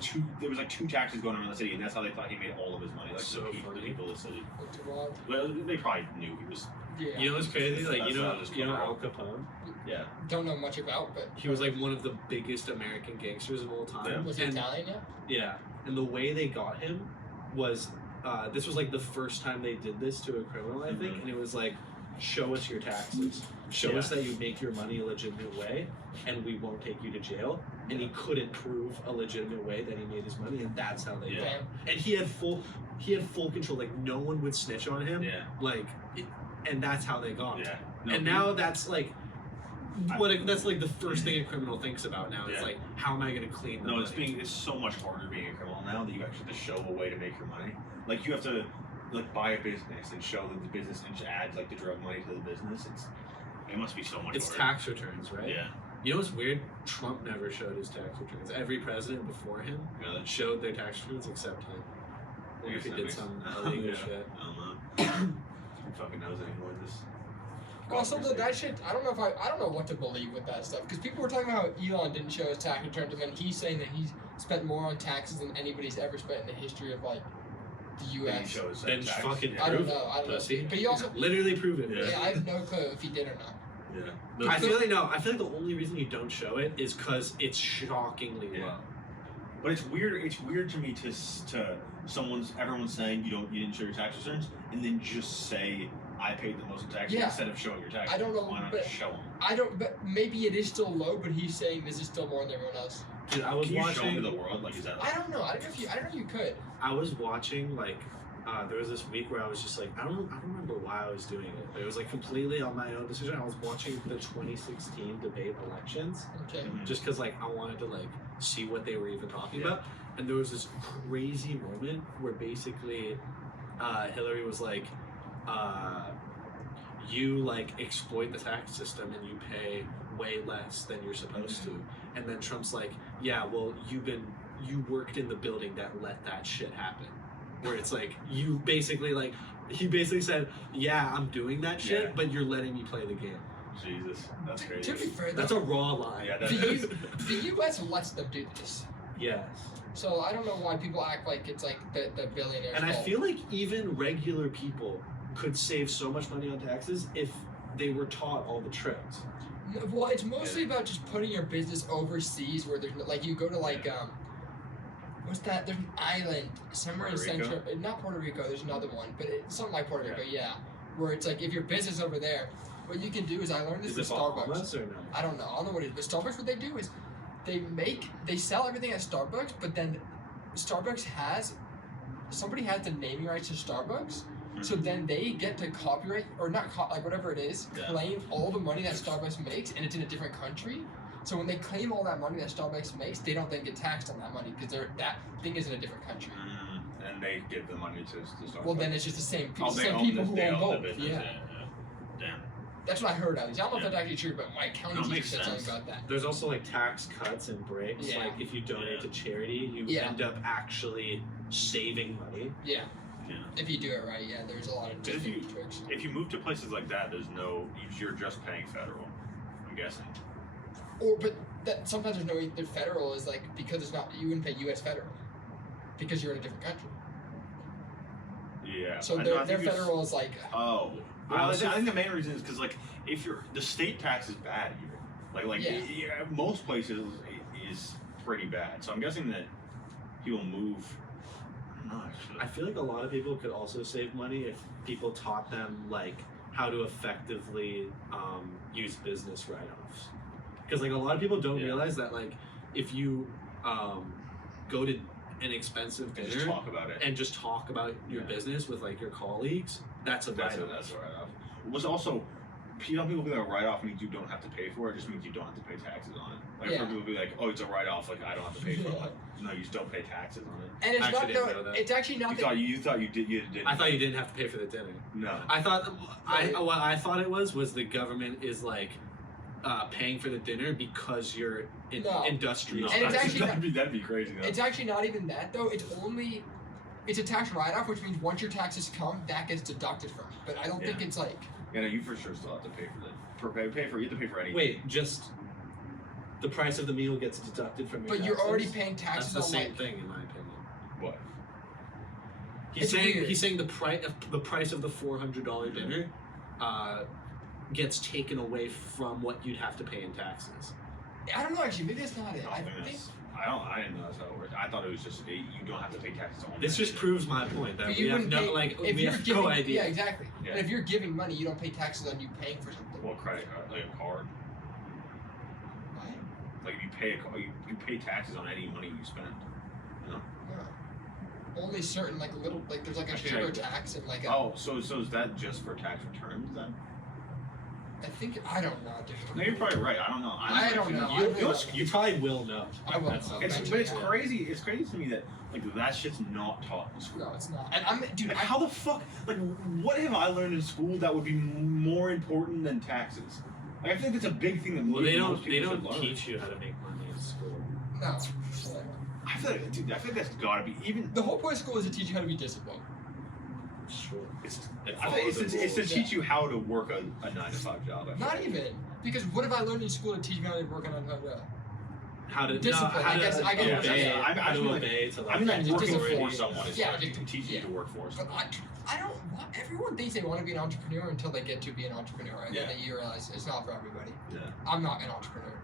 like 2 taxis going around the city, and that's how they thought he made all of his money. Like So the funny. people of the city. Looked wild. Well, they probably knew he was. Yeah. You know what's crazy? Like That's not just you know Al cover Capone. Yeah. Don't know much about, but He was like one of the biggest American gangsters of all time. Yeah. was he And- Italian? Yeah. Yeah, and the way they got him was this was like the first time they did this to a criminal, I think, Mhm. and it was like, show us your taxes, show Yeah. us that you make your money a legitimate way, and we won't take you to jail. And he couldn't prove a legitimate way that he made his money, and that's how they got Yeah. him. And he had full control. Like no one would snitch on him. Yeah. And that's how they got him. Yeah. No, And he- now that's like. That's like the first thing a criminal thinks about now. It's Yeah. like, how am I going to clean the No, money? it's so much harder being a criminal now that you actually have to show a way to make your money. Like you have to like buy a business and show that the business and just add like the drug money to the business. It must be so much It's harder. tax returns, right? Yeah. You know what's weird? Trump never showed his tax returns. Every president before him Really? showed their tax returns except him. I Or if guess he that did makes- some illegal Yeah. shit. I don't know. Who fucking knows anymore? This. Also, that shit, I don't know what to believe with that stuff. Because people were talking about how Elon didn't show his tax returns, and then he's saying that he's spent more on taxes than anybody's ever spent in the history of, like, the Then he U.S. shows Then tax. fucking Yeah. I don't prove know, I don't know. pussy. But he also, Literally prove it. Yeah. yeah, I have no clue if he did or not. Yeah. I feel like I feel like the only reason you don't show it is because it's shockingly Yeah. low. But it's weird. It's weird to me to everyone's saying you didn't show your tax returns, and then just say I paid the most in taxes Yeah. instead of showing your taxes. I don't know, Why not but- just show them? I don't, but maybe it is still low, but he's saying this is still more than everyone else. Dude, I was Can you show them watching. to the world? Like, is that? I don't know. I don't know if you could. I was watching like there was this week where I was just like I don't remember why I was doing it. But it was like completely on my own decision. I was watching the 2016 debate elections Okay. just because like I wanted to like see what they were even talking Yeah. about. And there was this crazy moment where basically Hillary was like, you like exploit the tax system and you pay way less than you're supposed to. And then Trump's like, yeah, well, you worked in the building that let that shit happen. Where it's like you basically like he basically said, yeah, I'm doing that shit, Yeah. but you're letting me play the game. Jesus, that's To crazy. be fair, That's a raw lie. Yeah, the, that U- the U.S. lets them do this. Yes. So I don't know why people act like it's like the billionaires. And I fault. feel like even regular people could save so much money on taxes if they were taught all the tricks. Well, it's mostly about just putting your business overseas where there's no, like you go to like what's that? There's an island somewhere Puerto in Rico? Central, not Puerto Rico. There's another one, but it's something like Puerto Yeah. Rico, yeah. Where it's like if your business over there, what you can do is I learned this Is with it Starbucks. Bahamas or no? I don't know what it is, but Starbucks what they do is they sell everything at Starbucks, but then Starbucks somebody has the naming rights to Starbucks. So then they get to copyright or not like whatever it is, Yeah. claim all the money that Starbucks makes, and it's in a different country. So when they claim all that money that Starbucks makes, they don't then get taxed on that money because that thing is in a different country. And they give the money to start. Well, then it's just the same people, they same own people this, who they own own both. the business. Yeah, Damn. that's what I heard at least. I don't know if Yeah. that's actually true, but my accounting No, it teacher makes said something sense. about that. There's also like tax cuts and breaks. Yeah. Like if you donate Yeah. to charity, you Yeah. end up actually saving money. Yeah, Yeah. if you do it right, yeah, there's a lot of If you- different tricks. If you move to places like that, you're just paying federal. I'm guessing. But that sometimes there's no the federal is like because it's not you wouldn't pay U.S. federal because you're in a different country. Yeah. So I know, their I think it's- feral is like Oh. I Well, also- I think the main reason is because like if the state tax is bad here, Yeah. most places is pretty bad. So I'm guessing that he will move. I don't know actually. I feel like a lot of people could also save money if people taught them like how to effectively use business write-offs. Because like a lot of people don't Yeah. realize that like if you go to an expensive And dinner just talk about it. and just talk about your Yeah. business with like your colleagues, that's a That's write-off. a write-off. What's also, people think a write-off means you don't have to pay for it. It just means you don't have to pay taxes on it. Like Yeah. for people to be like, oh, it's a write-off. Like I don't have to pay for it. Yeah. Like, no, you just don't pay taxes on it. and it's I not actually didn't know that. it's actually not that You thought you did. You didn't. I thought you didn't have to pay for the dinner. No. I thought what I thought it was the government is like paying for the dinner because you're No. industrious. And it's actually that'd be crazy though. it's actually not even that though. It's a tax write-off, which means once your taxes come, that gets deducted from it. But I don't think Yeah. it's like Yeah, no, you for sure still have to pay for that. You have to pay for anything. Wait, just the price of the meal gets deducted from your but you're taxes? already paying That's taxes the on same like thing in my opinion. What? He's It's saying weird. he's saying the price of the $400 dinner gets taken away from what you'd have to pay in taxes. I don't know actually, maybe that's not it. I think I didn't know that's how it worked. I thought it was just you don't have to pay taxes on This that just shit. proves my point that but we you have wouldn't no pay, like if we you're have giving, no idea. Yeah, exactly. Yeah. And if you're giving money, you don't pay taxes on you paying for something. Well, credit card, like a card. Right? Like if you you pay taxes on any money you spend. Yeah. Only certain like little like there's like a Actually, sugar I- tax and like a Oh, so is that just for tax returns then? I think I don't know, dude. No, you're probably right. I don't know. I don't know. I You, really you, don't. you probably will know. I will That's- know. But it's crazy. It's crazy to me that like that shit's not taught in school. No, it's not. And I'm dude. Like, how the fuck? Like, what have I learned in school that would be more important than taxes? Like, I think that's a big thing that Well, they most don't people should learn. teach you how to make money in school. No. I feel like, dude, I feel like that's gotta be even. The whole point of school is to teach you how to be disciplined. Sure. It's, It I think follows the it's to rules. teach you how to work a 9-to-5 job. I feel Not like. even because what have I learned in school to teach me how to work on a How to Discipline, how I to guess I obey, mean, how to mean, like- obey to like I mean, like Yeah, working discipline. for someone is Yeah, like just- teaching you yeah. to work for But someone. I don't want everyone thinks they want to be an entrepreneur until they get to be an entrepreneur and Yeah. then you realize it's not for everybody. Yeah. I'm not an entrepreneur.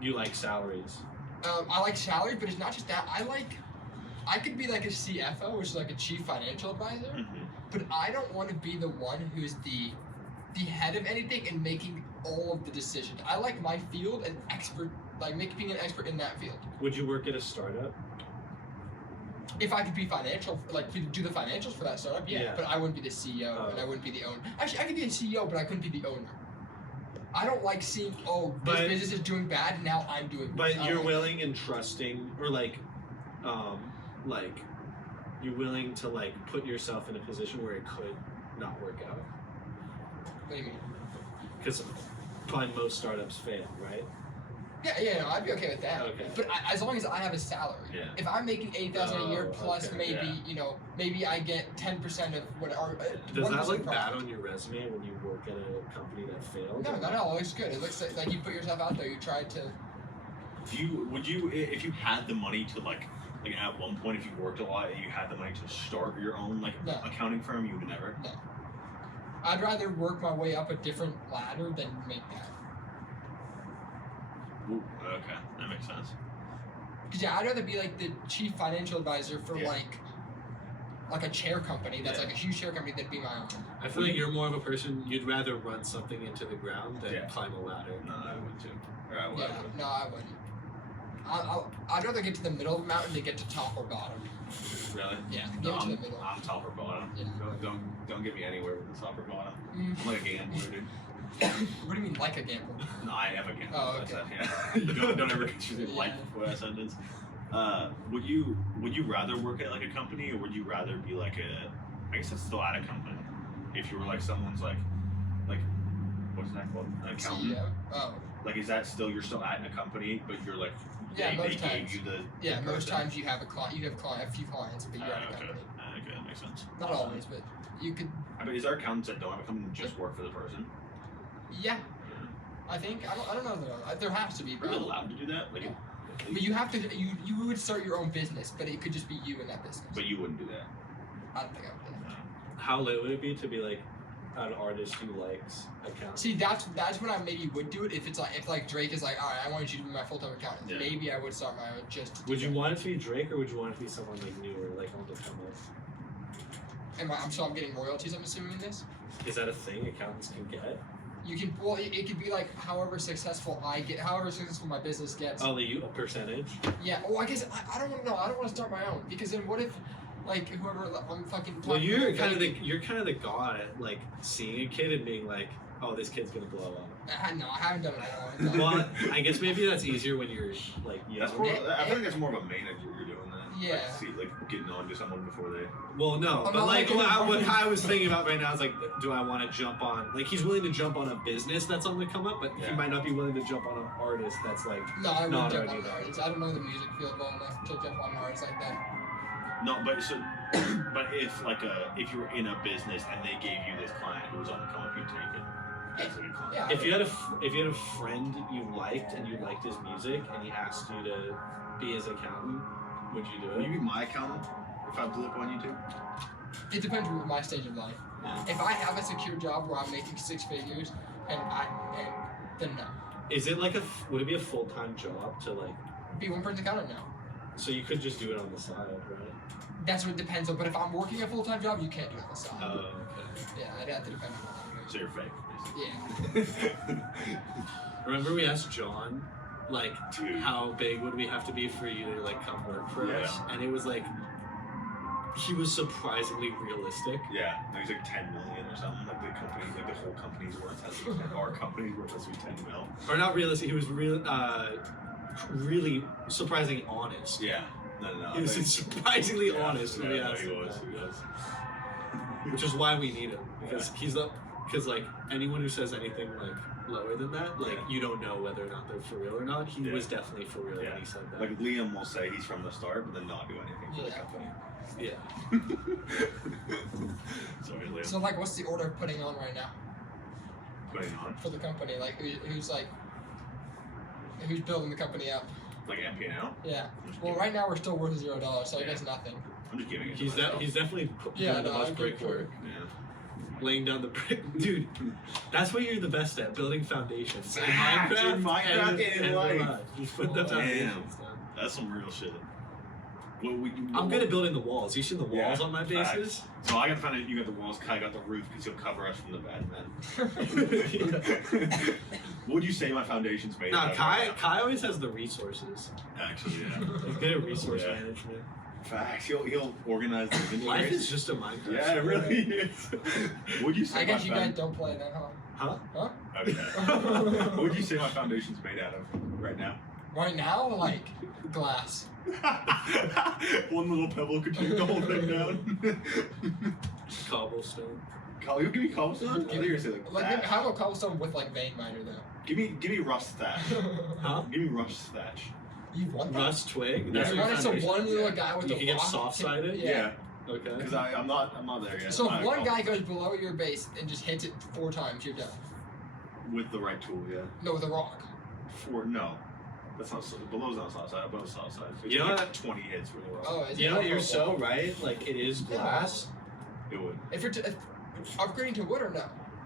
you like salaries. I like salary, but it's not just that. I could be like a CFO, which is like a chief financial advisor, Mm-hmm. but I don't want to be the one who's the head of anything and making all of the decisions. I like my field and being an expert in that field. Would you work at a startup? If I could be financial, like do the financials for that startup, yeah. Yeah. But I wouldn't be the CEO and I wouldn't be the owner. Actually, I could be a CEO, but I couldn't be the owner. I don't like seeing, oh, this But- business is doing bad, now I'm doing this. But I you're like- willing and trusting, or like you're willing to like put yourself in a position where it could not work out. What do you mean? Because probably most startups fail, right? Yeah, no, I'd be okay with that. Okay. But as long as I have a salary. Yeah. If I'm making $8,000 a year Oh, plus okay, maybe yeah. you know maybe I get 10% of what. Or, Does that 1% look bad profit. on your resume when you work at a company that failed? No, not at all. It looks good. It looks like you put yourself out there. You tried to. Would you if you had the money to like at one point if you worked a lot and you had the money to start your own No. accounting firm, you would never? No. I'd rather work my way up a different ladder than make that. Ooh, okay, that makes sense. Cause yeah, I'd rather be like the chief financial advisor for Yeah. like a chair company that's Yeah. like a huge chair company than be my own. I feel like you're more of a person, you'd rather run something into the ground than Yeah. climb a ladder. No, I would too. Or I would. Yeah, no, I wouldn't. I'd rather get to the middle of the mountain than get to top or bottom. Really? Yeah, No, get to I'm, the middle. I'm top or bottom. Yeah. Don't get me anywhere with the top or bottom. Mm. I'm like a gambler, dude. What do you mean, like a gamble? No, I am a gambler. Oh, That's okay. it, yeah. don't ever confuse Yeah. life before that sentence. Would you rather work at like a company or would you rather be like I guess it's still at a company? If you were like someone's like what's that called? An accountant? CEO? Oh. Like is that still you're still at a company but you're like Yeah, they most gave times. you the Yeah, most person? times you have a client. You have a few clients, but you're at a Okay. company. Okay, that makes sense. Not always, but you could. I mean, is there accountants that don't have a company and just work for the person? Yeah, I think I don't know though. There has to be, Are bro. you allowed to do that? Like, Yeah. But you have to. You would start your own business, but it could just be you in that business. but you wouldn't do that. I don't think I would. Do that. How lit would it be to be like an artist who likes accounting? See, that's when I maybe would do it. If like Drake is like, all right, I want you to be my full time accountant. Yeah. Maybe I would start my own just. To do Would you that. want it to be Drake or would you want it to be someone like newer, like on the come up? I'm getting royalties. I'm assuming in this. Is that a thing accountants can get? You can. Well, it could be like however successful my business gets. Oh, you a percentage? Yeah. Well, I guess I don't want to know. I don't want to start my own because then what if, like, whoever I'm fucking. Well, talking you're to, kind of like, the god at like seeing a kid and being like, oh, this kid's gonna blow up. No, I haven't done it in a long time. Well, I guess maybe that's easier when you're like young. That's more. I feel like that's more of a manager you're doing that. Yeah. Like, see, like getting on to someone before they. Well, no, I'm but not like like what I was thinking about right now is like, do I want to jump on? Like, he's willing to jump on a business that's on the come up, but he Yeah. might not be willing to jump on an artist that's like. No, I Not wouldn't jump already on there. artists. I don't know the music field well enough to jump on artists like that. No, but so, but if if you were in a business and they gave you this client who was on the come up, you'd take it. That's a good client. Yeah. If you had a friend you liked and you liked his music and he asked you to be his accountant, would you do Will it? you be my accountant if I blew up on YouTube? It depends on my stage of life. Yeah. If I have a secure job where I'm making 6 figures, then no. Is it like would it be a full time job to like? Be one person accountant now. So you could just do it on the side, right? That's what it depends on. But if I'm working a full time job, you can't do it on the side. Oh, okay. Yeah, I'd have to depend on what So you're fake, I'm doing. Yeah. Remember we asked John, like, Dude. how big would we have to be for you to like come work for Yeah. us? And it was like, he was surprisingly realistic. Yeah, there's like 10 million or something. Like the company, like the whole company's worth has to be 10. Our company's worth has to be 10 mil. Or not realistic. He was really surprisingly honest. Yeah. No. He was surprisingly honest. Yeah, when we no, asked he him was. that. He was. Which is why we need him because because like anyone who says anything like lower than that, like Yeah. you don't know whether or not they're for real or not. He Yeah. was definitely for real Yeah. when he said that. Like Liam will say he's from the start, but then not do anything for the Yeah. company. yeah. Sorry, Liam. So like, what's the order of putting on right now Putting on for the company? Like, who's building the company up? like NPNL. Yeah. I'm just Well, giving- right now we're still worth $0, so I Yeah. guess nothing. I'm just giving it. to He's myself. he's definitely Yeah, doing the no, most I'm good for brickwork, Yeah. laying down the brick. Dude, that's what you're the best at, building foundations. In Facts, Minecraft, in Minecraft and in in life. Just put the Oh, foundations down. That's some real shit. I'm good at buildling the walls. You see the walls Yeah, on my facts. bases? So I got to find out you got the walls, Kai got the roof because he'll cover us from the bad men. What would you say my foundation's made Nah, out of? Kai always has the resuresources. Actually, yeah. He's good at resource Yeah. management. Facts. He'll organize the inventory. Life is just a Minecraft. Yeah, it really is. Would you say I guess my you guys don't play that, huh? Huh? Huh? Okay. What would you say my foundation's made out of right now? Right now, like glass. One little pebble could take the whole thing down. Cobblestone. You give me cobblestone? I think you're gonna say like Like, that. how about cobblestone with like vein miner though? Give me Rust Thatch. Huh? Give me Rust Thatch. You want that? Rust twig. Yeah, That's You your want it so foundation? one little guy with You a can get rock soft-sided? Yeah. Okay. Because I'm not there yet. So I'm if not one guy goes below your base and just hits it 4 times, you're done. with the right tool, yeah. No, with a rock. No. That's not below's not soft side. Above soft side. You know like what? 20 hits really well. Oh, is You it know, over you're a so wall? right. Like, it is glass. It would. If you're upgrading to wood or no?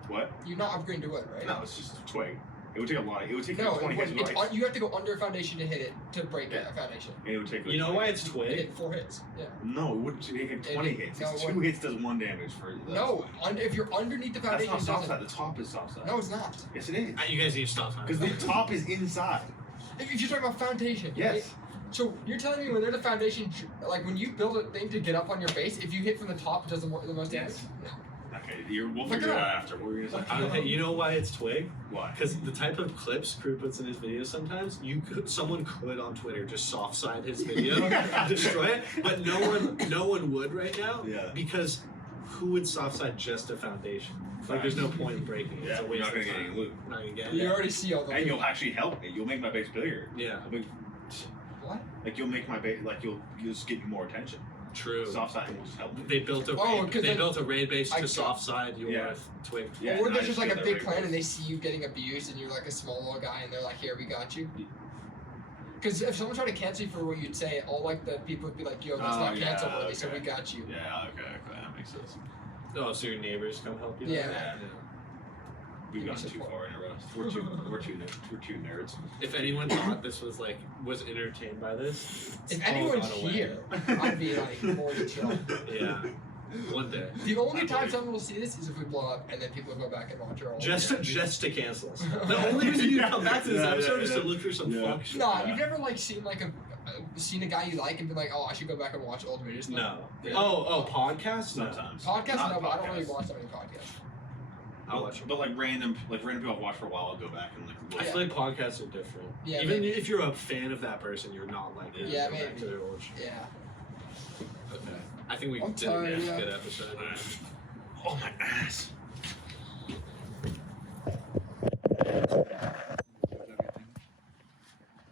What? You're not upgrading to wood, right? No, it's just twig. It would take a lot. It would take No, 20 hits. it's you have to go under a foundation to hit it to break a foundation. It would take. Like You know 20 why hits. it's It twig? hit 4 hits. Yeah. No, it wouldn't take 20 hits. no, It's it 2 hits does 1 damage for. No, if you're underneath the That's foundation, not it soft doesn't. side. The top is soft side. No, it's not. Yes, it is. You guys need to stop time. Because the top is inside. If you're talking about foundation, Yes. right? So you're telling me when there's a foundation, like when you build a thing to get up on your base, if you hit from the top, it does the most damage? Yes. No. Okay, we'll Look figure it it out up. after. What were you gonna say? Okay, you know why it's twig? Why? Because the type of clips Crew puts in his videos sometimes, someone could on Twitter just soft side his video, destroy it, but no one would right now. Yeah. Because who would soft side just a foundation? Like, there's no point in breaking it. Yeah, It's a we're waste not gonna of get time. any loot. We're not gonna get You it. already see all the. And you'll actually help me. You'll make my base bigger. Yeah, What? Like you'll make my base. Like you'll just give me more attention. true. Soft side will just help me. They built a Oh, raid, 'cause they then built a raid base I to get- soft side your Yeah. twig. Yeah, or and I there's just like get a that big right plan away. and they see you getting abused and you're like a small little guy and they're like, here, we got you. Because if someone tried to cancel you for what you'd say, all like the people would be like, yo, that's Oh, not yeah, cancel worthy, so okay. we got you. Yeah. Okay. That makes sense. Oh, so your neighbors come help you? Yeah. We've Give me gone too support. far into Rust. We're too nerds. If anyone thought this was entertained by this, If it's all anyone's gone away. here, I'd be like more than chill. Yeah. One day. The only I time believe. someone will see this is if we blow up and then people will go back and watch our old Just videos. to cancel us. The only reason you come back to this Yeah, episode yeah, is yeah. to look for some Yeah. fuck shit. Nah, you've never like seen like seen a guy you like and been like, oh, I should go back and watch old videos. No. Yeah. Oh, podcasts? No. Sometimes. Podcasts, Not no, but I don't really podcasts. watch that many podcasts. I'll watch them. But like random people I've watched for a while, I'll go back and like I look. feel like podcasts are different. Yeah, Even maybe. if you're a fan of that person, you're not like Yeah, go back maybe. to their old shit. Yeah. Okay. I think we I'm did tired, a yeah. good episode. Oh my ass.